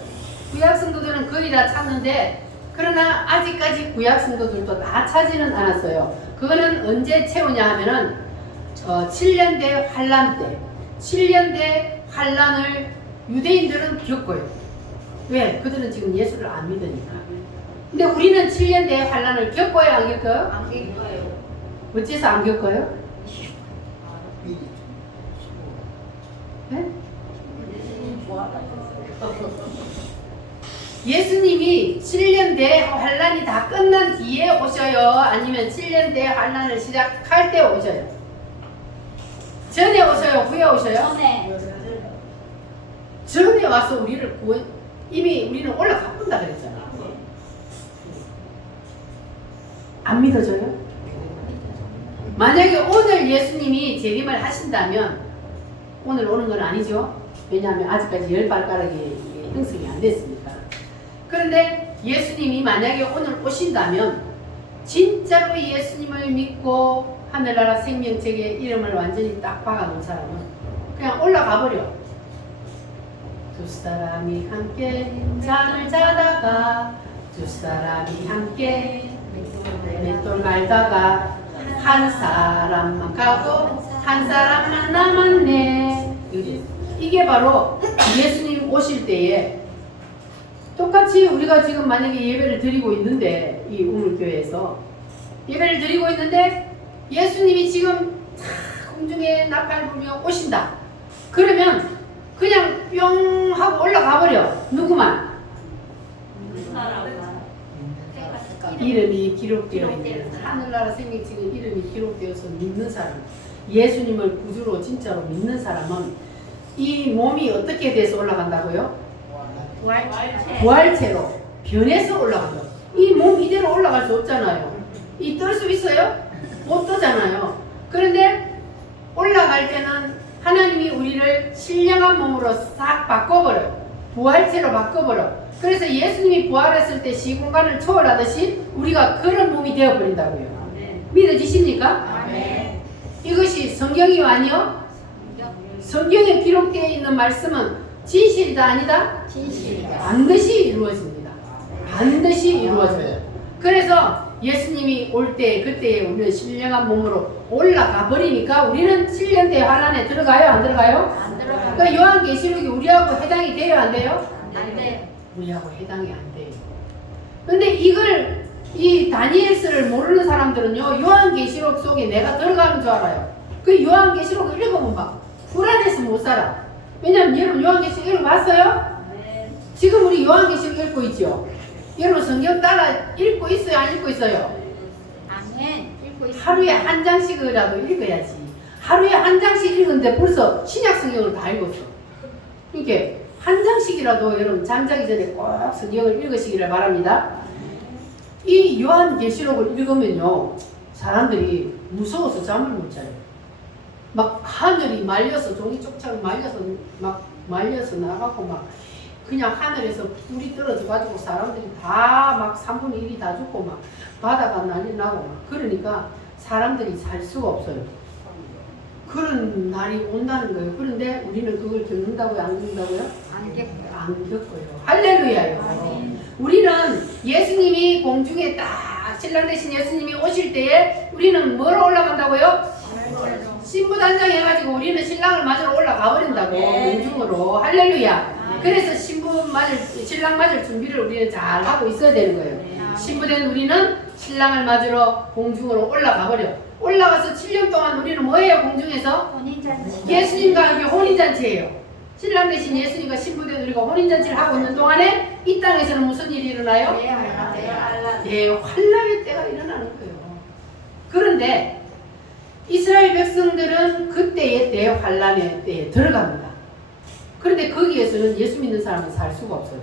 구약 성도들은 거의 다 찼는데, 그러나 아직까지 구약 성도들도 다 차지는 않았어요. 그거는 언제 채우냐 하면은 7년대 환란 때, 7년대 환란을 유대인들은 겪어요. 왜? 그들은 지금 예수를 안 믿으니까. 근데 우리는 7년대 환란을 겪어요, 안 겪어요? 안 믿어요. 어째서 안 겪어요? 네? 예수님이 7년대 환란이 다 끝난 뒤에 오셔요? 아니면 7년대 환란을 시작할 때 오셔요? 전에 오셔요? 후에 오셔요? 전에. 전에 와서 우리를 구원, 이미 우리는 올라가 본다 그랬잖아. 안 믿어져요? 만약에 오늘 예수님이 재림을 하신다면 오늘 오는 건 아니죠. 왜냐하면 아직까지 10발가락이 형성이 안 됐으니까. 그런데 예수님이 만약에 오늘 오신다면 진짜로 예수님을 믿고 하늘나라 생명책에 이름을 완전히 딱 박아놓은 사람은 그냥 올라가 버려. 두 사람이 함께 잠을 자다가 두 사람이 함께 맷돌 말다가 한 사람만 가고 한 사람만 남았네. 이게 바로 예수님 오실 때에 똑같이 우리가 지금 만약에 예배를 드리고 있는데 이 우물교회에서 예배를 드리고 있는데 예수님이 지금 공중에 나팔 불며 오신다. 그러면 그냥 뿅 하고 올라가 버려. 누구만? 이름이 기록되어 있는 하늘나라 생명책에 이름이 기록되어서 믿는 사람, 예수님을 구주로 진짜로 믿는 사람은 이 몸이 어떻게 돼서 올라간다고요? 부활체로 변해서 올라간다. 이 몸 이대로 올라갈 수 없잖아요. 이 뜰 수 있어요? 못 뜨잖아요. 그런데 올라갈 때는 하나님이 우리를 신령한 몸으로 싹 바꿔버려요. 부활체로 바꿔버려. 그래서 예수님이 부활했을 때 시공간을 초월하듯이 우리가 그런 몸이 되어버린다고요. 믿어지십니까? 이것이 성경이 아니요? 성경에 기록되어 있는 말씀은 진실이다 아니다? 진실이다. 반드시 이루어집니다. 반드시 이루어져요. 그래서 예수님이 올 때 그때에 우리는 신령한 몸으로 올라가 버리니까 우리는 7년대 환란에 들어가요? 안 들어가요? 안 들어가요. 그러니까 요한계시록이 우리하고 해당이 돼요? 안 돼요? 안 돼. 우리하고 해당이 안 돼요. 근데 이걸 이 다니엘서를 모르는 사람들은요 요한계시록 속에 내가 들어가는 줄 알아요. 그 요한계시록을 읽으면 막 불안해서 못 살아. 왜냐면 여러분 요한계시록 읽어봤어요? 지금 우리 요한계시록 읽고 있죠? 여러분 성경 따라 읽고 있어요? 안 읽고 있어요? 아멘. 읽고 있습니다. 하루에 한 장씩이라도 읽어야지. 하루에 한 장씩 읽었는데 벌써 신약 성경을 다 읽었어. 이게 한 장씩이라도 여러분 잠자기 전에 꼭 성경을 읽으시기를 바랍니다. 이 요한계시록을 읽으면요 사람들이 무서워서 잠을 못 자요. 막 하늘이 말려서 종이 쪽처럼 말려서 나가고 막 그냥 하늘에서 불이 떨어져 가지고 사람들이 다 막 3분의 1이 다 죽고 막 바다가 난리 나고 막 그러니까 사람들이 살 수가 없어요. 그런 날이 온다는 거예요. 그런데 우리는 그걸 겪는다고요? 안 겪는다고요? 안 겪어요. 안 겪어요. 할렐루야요. 우리는 예수님이 공중에 딱 신랑 되신 예수님이 오실 때에 우리는 뭐로 올라간다고요? 신부 단장해가지고 우리는 신랑을 맞으러 올라가 버린다고. 공중으로. 할렐루야. 그래서 신랑 맞을 준비를 우리는 잘 하고 있어야 되는 거예요. 신부된 우리는 신랑을 맞으러 공중으로 올라가 버려. 올라가서 7년 동안 우리는 뭐예요? 공중에서? 혼인잔치. 예수님과 함께 혼인잔치예요. 신랑 대신 예수님과 신부된 우리가 혼인잔치를 하고 있는 동안에 이 땅에서는 무슨 일이 일어나요? 환란의 때가 일어나는 거예요. 그런데 이스라엘 백성들은 그때의 대환란의 때에 들어갑니다. 그런데 거기에서는 예수 믿는 사람은 살 수가 없어요.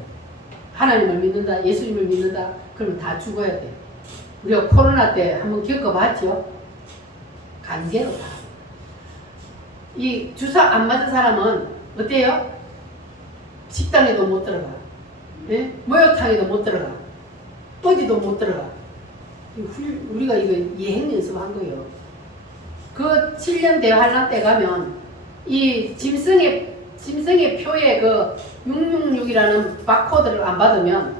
하나님을 믿는다, 예수님을 믿는다, 그러면 다 죽어야 돼요. 우리가 코로나 때 한번 겪어봤죠? 간제로 다. 이 주사 안 맞은 사람은 어때요? 식당에도 못 들어가. 예? 목욕탕에도 못 들어가. 어디도 못 들어가. 우리가 이거 예행 연습한 거예요. 그 7년 대환란 때 가면 이 짐승의 표에 그 666이라는 바코드를 안 받으면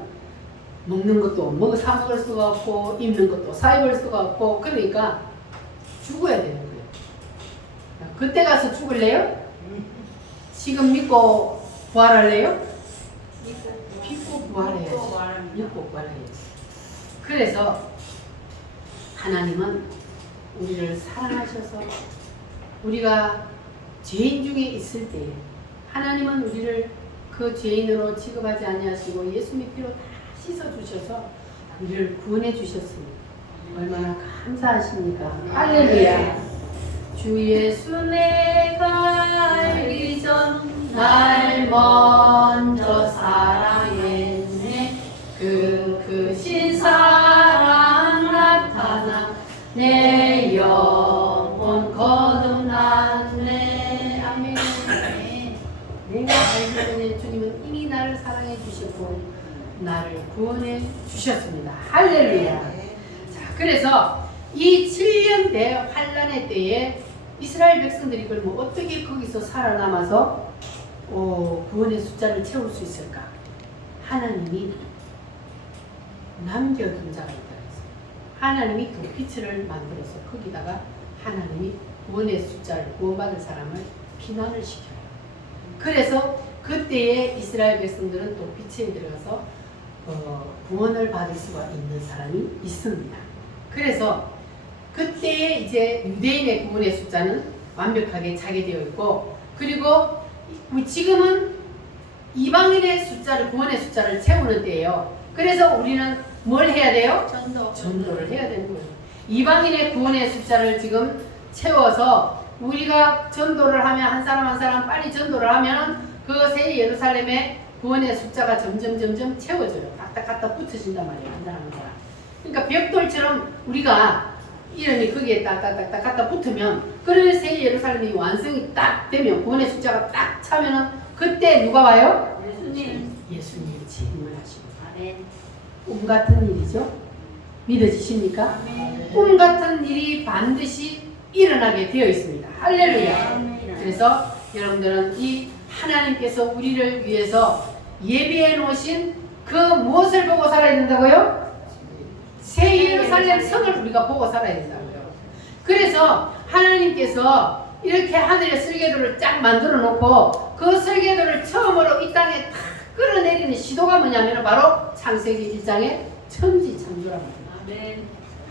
먹는 것도 사 먹을 수가 없고 입는 것도 사 입을 수가 없고 그러니까 죽어야 되는 거예요. 그때 가서 죽을래요? 지금 믿고 부활할래요? 믿고 부활해야지. 믿고 부활해야지. 그래서 하나님은 우리를 사랑하셔서 우리가 죄인 중에 있을 때 하나님은 우리를 그 죄인으로 취급하지 아니하시고 예수님의 피로 다 씻어주셔서 우리를 구원해 주셨습니다. 얼마나 감사하십니까? 할렐루야. 주 예수 내가 알기 전 날 먼저 사랑했네. 그 크신 사랑 나타나 내 영혼 거듭났네. 아멘. 내가 알기 전에 주님은 이미 나를 사랑해 주셨고 나를 구원해 주셨습니다. 할렐루야. 자, 그래서 이 7년대 환란의 때에 이스라엘 백성들이 그러면 어떻게 거기서 살아남아서 구원의 숫자를 채울 수 있을까? 하나님이 남겨둔 자가 있다 그랬어요. 하나님이 그 빛을 만들어서 거기다가 하나님이 구원의 숫자를 구원받을 사람을 피난을 시켜요. 그래서 그때에 이스라엘 백성들은 또 빛에 들어가서 구원을 받을 수가 있는 사람이 있습니다. 그래서 그때에 이제 유대인의 구원의 숫자는 완벽하게 차게 되어 있고, 그리고 지금은 이방인의 숫자를, 구원의 숫자를 채우는 때예요. 그래서 우리는 뭘 해야 돼요? 전도를 해야 되는 거예요. 이방인의 구원의 숫자를 지금 채워서 우리가 전도를 하면 한 사람 한 사람 빨리 전도를 하면 그 새 예루살렘의 구원의 숫자가 점점 채워져요. 딱딱 붙어진단 말이에요. 한 사람 한 사람. 그러니까 벽돌처럼 우리가 이름이 거기에 딱딱 갖다 붙으면, 그러면 새 예루살렘이 완성이 딱 되면, 구원의 숫자가 딱 차면은 그때 누가 와요? 예수님이 재림을 하시고. 꿈 같은 일이죠. 믿어지십니까? 꿈 같은 일이 반드시 일어나게 되어 있습니다. 할렐루야. 그래서 여러분들은 이 하나님께서 우리를 위해서 예비해 놓으신 그 무엇을 보고 살아야 된다고요? 새 예루살렘 성을 우리가 보고 살아야 된다고요. 그래서 하나님께서 이렇게 하늘의 설계도를 쫙 만들어 놓고 그 설계도를 처음으로 이 땅에 탁 끌어내리는 시도가 뭐냐면 바로 창세기 1장의 천지창조란 말이에요.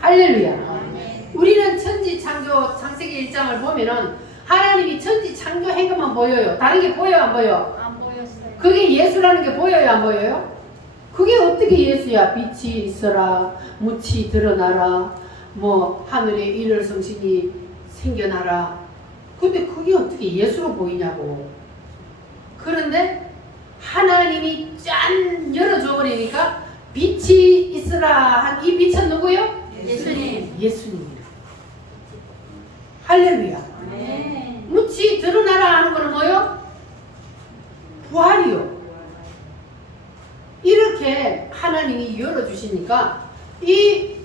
할렐루야. 우리는 천지창조 창세기 1장을 보면은 하나님이 천지창조한 것만 보여요. 다른 게 보여요, 안 보여? 안 보였어요. 그게 예수라는 게 보여요, 안 보여요? 그게 어떻게 예수야? 빛이 있어라, 묻이 드러나라, 뭐 하늘에 일월성신이 생겨나라. 근데 그게 어떻게 예수로 보이냐고. 그런데 하나님이 짠 열어줘 버리니까 빛이 있으라 한 이 빛은 누구요? 예수님. 예수님이라. 할렐루야. 묻이 드러나라 하는 거는 뭐요? 부활이요. 이렇게 하나님이 열어주시니까 이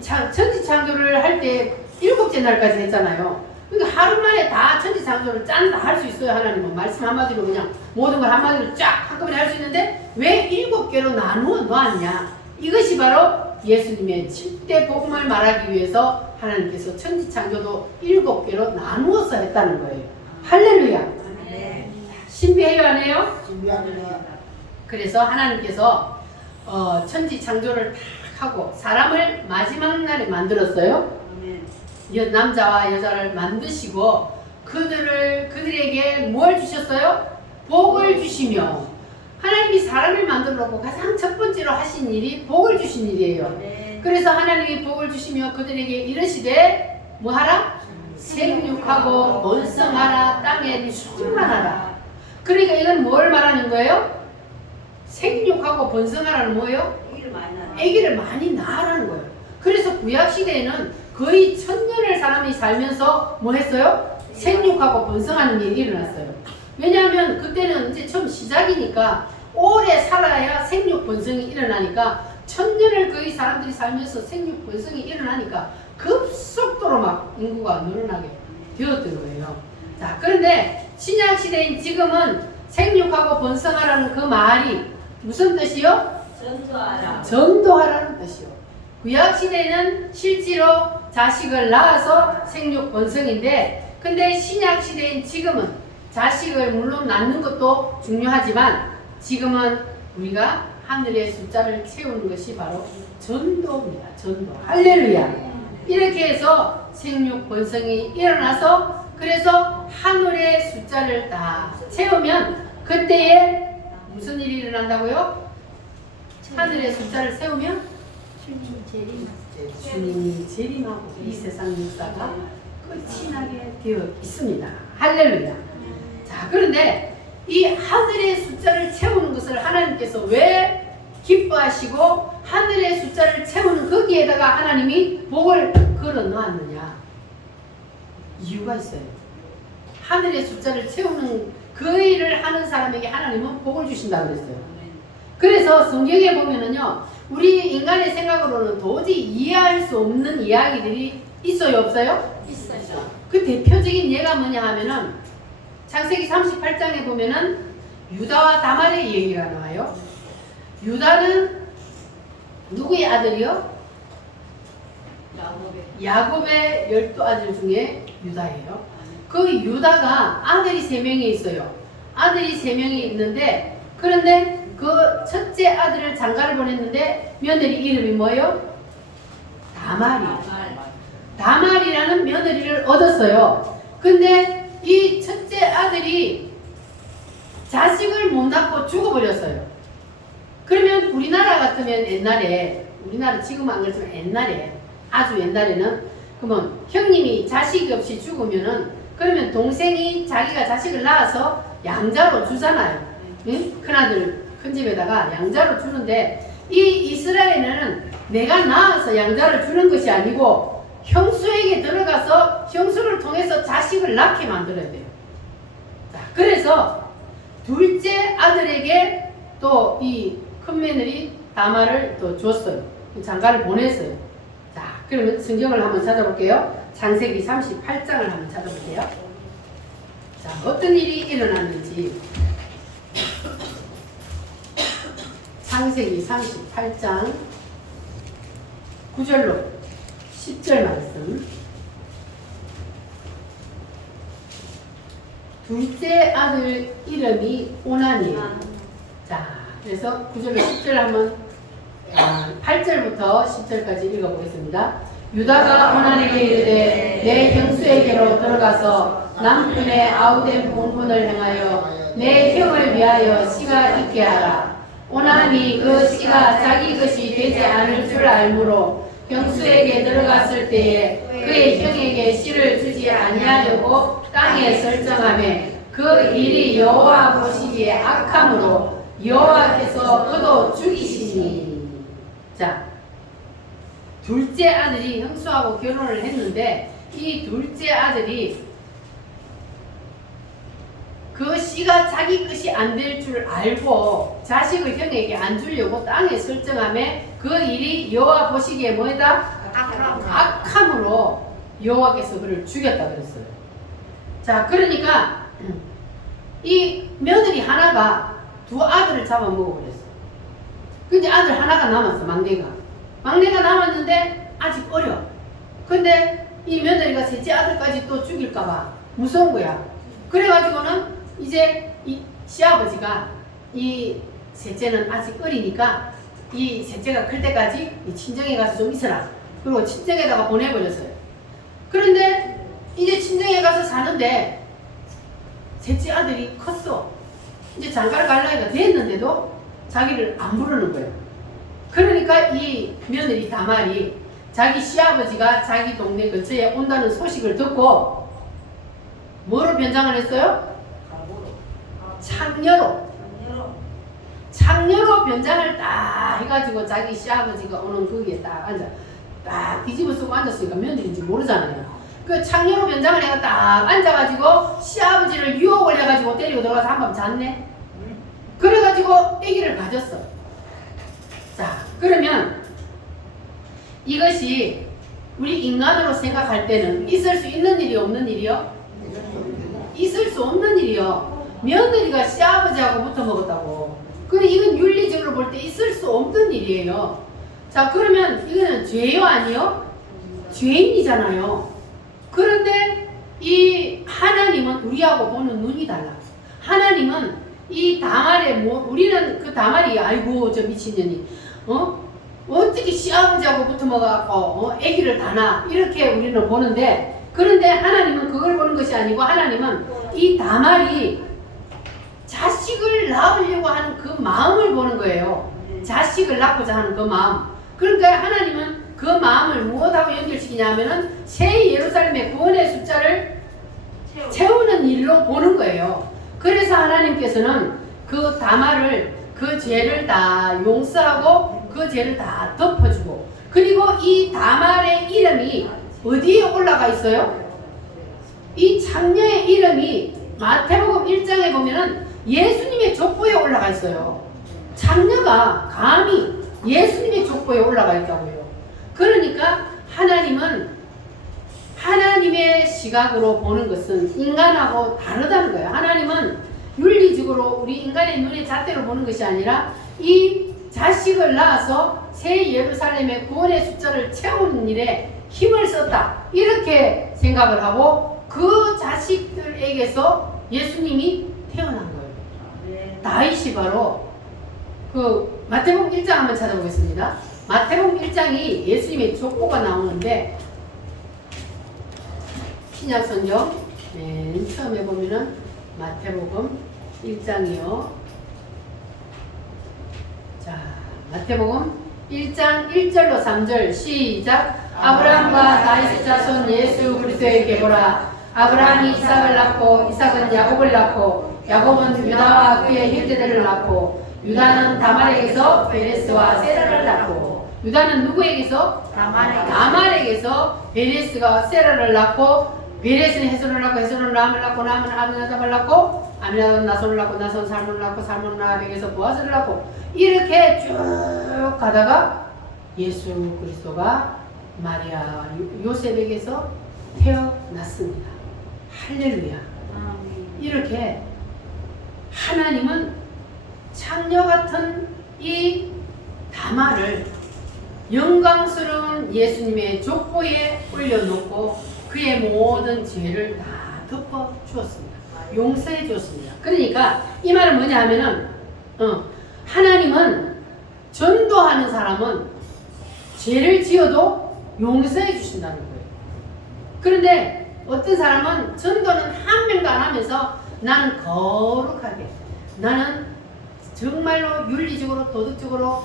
천지창조를 할 때 7째 날까지 했잖아요. 그러니까 하루 만에 다 천지창조를 짠 다 할 수 있어요. 하나님은 말씀 한마디로 그냥 모든 걸 한마디로 쫙 한꺼번에 할 수 있는데 왜 7개로 나누어 놓았냐? 이것이 바로 예수님의 7대 복음을 말하기 위해서 하나님께서 천지창조도 7개로 나누어서 했다는 거예요. 할렐루야. 신비해요, 안 해요? 신비합니다. 그래서 하나님께서 천지창조를 탁 하고 사람을 마지막 날에 만들었어요. 남자와 여자를 만드시고 그들에게 뭘 주셨어요? 복을 주시며. 하나님이 사람을 만들어 놓고 가장 첫 번째로 하신 일이 복을 주신 일이에요. 그래서 하나님이 복을 주시며 그들에게 이르시되 뭐하라? 생육하고 번성하라, 땅에 충만하라. 그러니까 이건 뭘 말하는 거예요? 생육하고 번성하라는 뭐예요? 아기를 많이 낳으라는 거예요. 그래서 구약시대에는 거의 1000년을 사람이 살면서 뭐 했어요? 생육하고 번성하는 일이 일어났어요. 왜냐하면 그때는 이제 처음 시작이니까 오래 살아야 생육 번성이 일어나니까 1000년을 거의 사람들이 살면서 생육 번성이 일어나니까 급속도로 막 인구가 늘어나게 되었던 거예요. 자, 그런데 신약 시대인 지금은 생육하고 번성하라는 그 말이 무슨 뜻이요? 전도하라는 뜻이요. 구약 시대는 실제로 자식을 낳아서 생육 번성인데, 근데 신약 시대인 지금은 자식을 물론 낳는 것도 중요하지만 지금은 우리가 하늘의 숫자를 채우는 것이 바로 전도입니다. 전도. 할렐루야. 이렇게 해서 생육 번성이 일어나서 그래서 하늘의 숫자를 다 채우면 그때에 무슨 일이 일어난다고요? 하늘의 숫자를 세우면 주님이 재림하고 이 세상 역사가 끝이 나게 되어 있습니다. 할렐루야. 자, 그런데 이 하늘의 숫자를 채우는 것을 하나님께서 왜 기뻐하시고 하늘의 숫자를 채우는 거기에다가 하나님이 복을 걸어 놓았느냐? 이유가 있어요. 하늘의 숫자를 채우는 그 일을 하는 사람에게 하나님은 복을 주신다고 그랬어요. 그래서 성경에 보면은요, 우리 인간의 생각으로는 도저히 이해할 수 없는 이야기들이 있어요, 없어요? 있어요. 그 대표적인 예가 뭐냐 하면은 창세기 38장에 보면은 유다와 다말의 얘기가 나와요. 유다는 누구의 아들이요? 야곱의 12아들 중에 유다예요. 그 유다가 아들이 3명이 있어요. 아들이 3명이 있는데, 그런데 그 첫째 아들을 장가를 보냈는데 며느리 이름이 뭐예요? 다말이. 다말이라는 며느리를 얻었어요. 근데 이 첫째 아들이 자식을 못 낳고 죽어버렸어요. 그러면 우리나라 같으면 옛날에, 우리나라 지금은 안 그렇지만 옛날에, 아주 옛날에는 그러면 형님이 자식이 없이 죽으면은 그러면 동생이 자기가 자식을 낳아서 양자로 주잖아요. 응? 큰아들 큰 집에다가 양자로 주는데, 이 이스라엘에는 내가 낳아서 양자를 주는 것이 아니고 형수에게 들어가서 형수를 통해서 자식을 낳게 만들어야 돼요. 자, 그래서 둘째 아들에게 또 이 큰 며느리 다말을 또 줬어요. 장가를 보냈어요. 자, 그러면 성경을 한번 찾아볼게요. 창세기 38장을 한번 찾아볼게요. 자, 어떤 일이 일어났는지. 창세기 38장 9절로 10절 말씀. 둘째 아들 이름이 오난이에요. 자, 그래서 9절로 10절 한번 8절부터 10절까지 읽어보겠습니다. 유다가 오난에게 이르되 내 형수에게로 들어가서 남편의 아우된 본분을 행하여 내 형을 위하여 씨가 있게 하라. 오난이 그 씨가 자기 것이 되지 않을 줄 알므로 형수에게 들어갔을 때에 그의 형에게 씨를 주지 아니하려고 땅에 설정하며 그 일이 여호와 보시기에 악함으로 여호와께서 그도 죽이시니. 자, 둘째 아들이 형수하고 결혼을 했는데 이 둘째 아들이 그 씨가 자기 것이 안 될 줄 알고 자식을 형에게 안 주려고 땅에 설정하며 그 일이 여호와 보시기에 뭐다? 악함으로 여호와께서 그를 죽였다 그랬어요. 자, 그러니까 이 며느리 하나가 두 아들을 잡아먹어버렸어. 근데 아들 하나가 남았어, 막내가. 막내가 남았는데 아직 어려. 근데 이 며느리가 셋째 아들까지 또 죽일까봐 무서운 거야. 그래가지고는 이제 이 시아버지가 이 셋째는 아직 어리니까 이 셋째가 클 때까지 이 친정에 가서 좀 있어라. 그리고 친정에다가 보내버렸어요. 그런데 이제 친정에 가서 사는데 셋째 아들이 컸어. 이제 장가를 갈 나이가 됐는데도 자기를 안 부르는 거예요. 그러니까 이 며느리 다말이 자기 시아버지가 자기 동네 근처에 온다는 소식을 듣고 뭐로 변장을 했어요? 창녀로 변장을 딱 해가지고 자기 시아버지가 오는 거기에 딱 앉아 딱 뒤집어 쓰고 앉았으니까 며느리인지 모르잖아요. 그 창녀로 변장을 해가 딱 앉아가지고 시아버지를 유혹을 해가지고 데리고 들어가서 한밤 잤네. 그래가지고 아기를 가졌어. 자, 그러면 이것이 우리 인간으로 생각할 때는 있을 수 있는 일이 없는 일이요? 있을 수 없는 일이요. 며느리가 시아버지하고 붙어 먹었다고. 근데 이건 윤리적으로 볼 때 있을 수 없는 일이에요. 자, 그러면 이거는 죄요 아니요? 죄인이잖아요. 그런데 이 하나님은 우리하고 보는 눈이 달라. 하나님은 이 다말의 우리는 그 다말이 아이고 저 미친년이 어떻게 시아버지하고 붙어 먹어갖고 아기를 다 낳아 이렇게 우리는 보는데, 그런데 하나님은 그걸 보는 것이 아니고 하나님은 이 다말이 자식을 낳으려고 하는 그 마음을 보는 거예요. 자식을 낳고자 하는 그 마음. 그러니까 하나님은 그 마음을 무엇하고 연결시키냐 하면은 새 예루살렘의 구원의 숫자를 채우는 일로 보는 거예요. 그래서 하나님께서는 그 다말을 그 죄를 다 용서하고 그 죄를 다 덮어주고 그리고 이 다말의 이름이 어디에 올라가 있어요? 이 창녀의 이름이 마태복음 1장에 보면은 예수님의 족보에 올라가 있어요. 창녀가 감히 예수님의 족보에 올라가 있다고요. 그러니까 하나님은 하나님의 시각으로 보는 것은 인간하고 다르다는 거예요. 하나님은 윤리적으로 우리 인간의 눈의 잣대로 보는 것이 아니라 이 자식을 낳아서 새 예루살렘의 구원의 숫자를 채우는 일에 힘을 썼다. 이렇게 생각을 하고 그 자식들에게서 예수님이 태어난 거예요. 다윗이 바로 그 마태복음 1장 한번 찾아보겠습니다. 마태복음 1장이 예수님의 족보가 나오는데 신약성경 맨 처음에 보면은 마태복음 1장이요. 자, 마태복음 1장 1절로 3절 시작. 아브라함과 다윗의 자손 예수 그리스도에게 보라. 아브라함이 이삭을 낳고 이삭은 야곱을 낳고 야곱은 유다와 그의 형제들을 낳고 유다는 다말에게서 베레스와 세라를 낳고 유다는 누구에게서? 다말에게서 베레스가 세라를 낳고 베레스는 헤손을 낳고 헤손은 람을 낳고 람은 아미나답을 낳고 아미나답은 나손을 낳고 나손은 살몬을 낳고 살몬은 라합에게서 보아스를 낳고 이렇게 쭉 가다가 예수 그리스도가 마리아 요셉에게서 태어났습니다. 할렐루야. 이렇게 하나님은 창녀 같은 이 다말을 영광스러운 예수님의 족보에 올려놓고 그의 모든 죄를 다 덮어 주었습니다. 용서해 주었습니다. 그러니까 이 말은 뭐냐 하면은 하나님은 전도하는 사람은 죄를 지어도 용서해 주신다는 거예요. 그런데 어떤 사람은 전도는 한 명도 안 하면서 나는 거룩하게 나는 정말로 윤리적으로 도덕적으로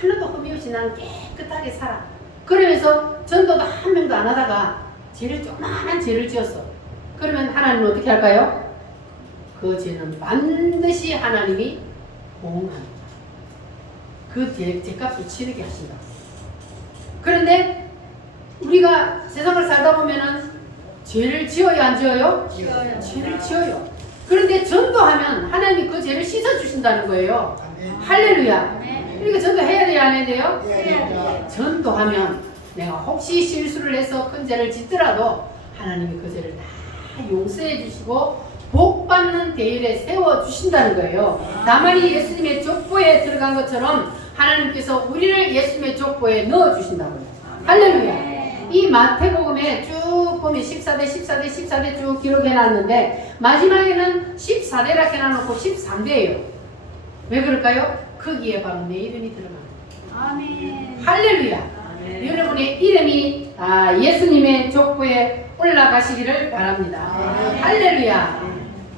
하나도 흠이 없이 나는 깨끗하게 살아. 그러면서 전도도 한 명도 안 하다가 조그마한 죄를 지었어. 그러면 하나님은 어떻게 할까요? 그 죄는 반드시 하나님이 보응합니다. 그 죄값을 치르게 하신다. 그런데 우리가 세상을 살다 보면은 죄를 지어요, 안 지어요? 지어요. 죄를 지어요. 그런데 전도하면 하나님이 그 죄를 씻어주신다는 거예요. 할렐루야. 그러니까 전도해야 돼요, 안 해야 돼요? 해야 돼요. 전도하면 내가 혹시 실수를 해서 큰 죄를 짓더라도 하나님이 그 죄를 다 용서해 주시고 복 받는 대열에 세워 주신다는 거예요. 다말이 예수님의 족보에 들어간 것처럼 하나님께서 우리를 예수님의 족보에 넣어 주신다고요. 할렐루야. 이 마태복음에 쭉 보면 14대 쭉 기록해 놨는데 마지막에는 14대라 해놔놓고 13대예요. 왜 그럴까요? 거기에 바로 내 이름이 들어갑니다. 아멘. 할렐루야. 여러분의 이름이 예수님의 족보에 올라가시기를 바랍니다. 할렐루야.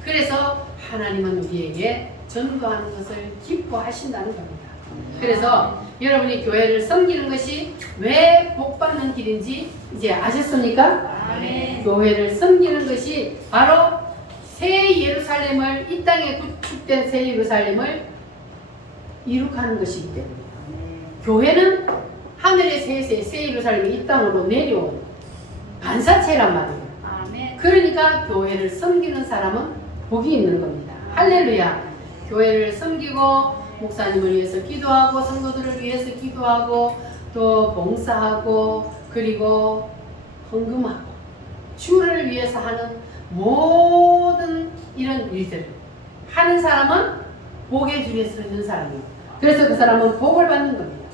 그래서 하나님은 우리에게 전도하는 것을 기뻐하신다는 겁니다. 그래서 여러분이 교회를 섬기는 것이 왜 복받는 길인지 이제 아셨습니까? 아멘. 교회를 섬기는 것이 바로 새 예루살렘을, 이 땅에 구축된 새 예루살렘을 이룩하는 것이기 때문입니다. 교회는 하늘의 새 예루살렘이 이 땅으로 내려온 반사체란 말이에요. 아멘. 그러니까 교회를 섬기는 사람은 복이 있는 겁니다. 할렐루야. 교회를 섬기고 목사님을 위해서 기도하고 성도들을 위해서 기도하고 또 봉사하고 그리고 헌금하고 주를 위해서 하는 모든 이런 일들 하는 사람은 복의 줄에 서 있는 사람이에요. 그래서 그 사람은 복을 받는 겁니다.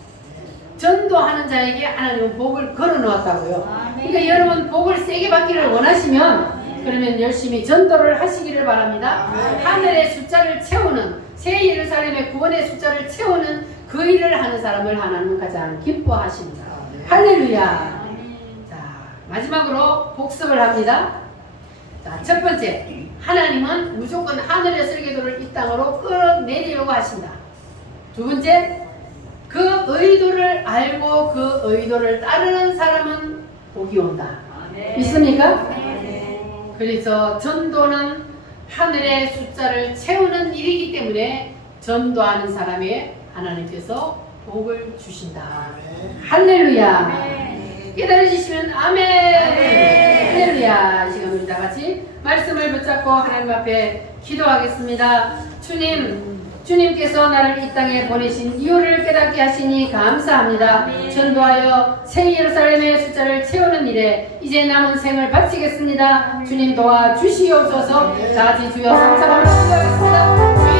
전도하는 자에게 하나님은 복을 걸어 놓았다고요. 그러니까 여러분 복을 세게 받기를 원하시면 그러면 열심히 전도를 하시기를 바랍니다. 하늘의 숫자를 채우는 새 예루살렘의 구원의 숫자를 채우는 그 일을 하는 사람을 하나님은 가장 기뻐하십니다. 할렐루야. 자, 마지막으로 복습을 합니다. 자, 첫 번째, 하나님은 무조건 하늘의 설계도를 이 땅으로 끌어내리려고 하신다. 두 번째, 그 의도를 알고 그 의도를 따르는 사람은 복이 온다. 믿습니까? 그래서 전도는 하늘의 숫자를 채우는 일이기 때문에 전도하는 사람에 하나님께서 복을 주신다. 할렐루야. 깨달으시면 아멘. 할렐루야. 이 시간 우리 다 같이 말씀을 붙잡고 하나님 앞에 기도하겠습니다. 주님께서 나를 이 땅에 보내신 이유를 깨닫게 하시니 감사합니다. 전도하여 새 예루살렘의 숫자를 채우는 일에 이제 남은 생을 바치겠습니다. 주님 도와주시옵소서. 다 같이 주여 감사함을 기도하겠습니다.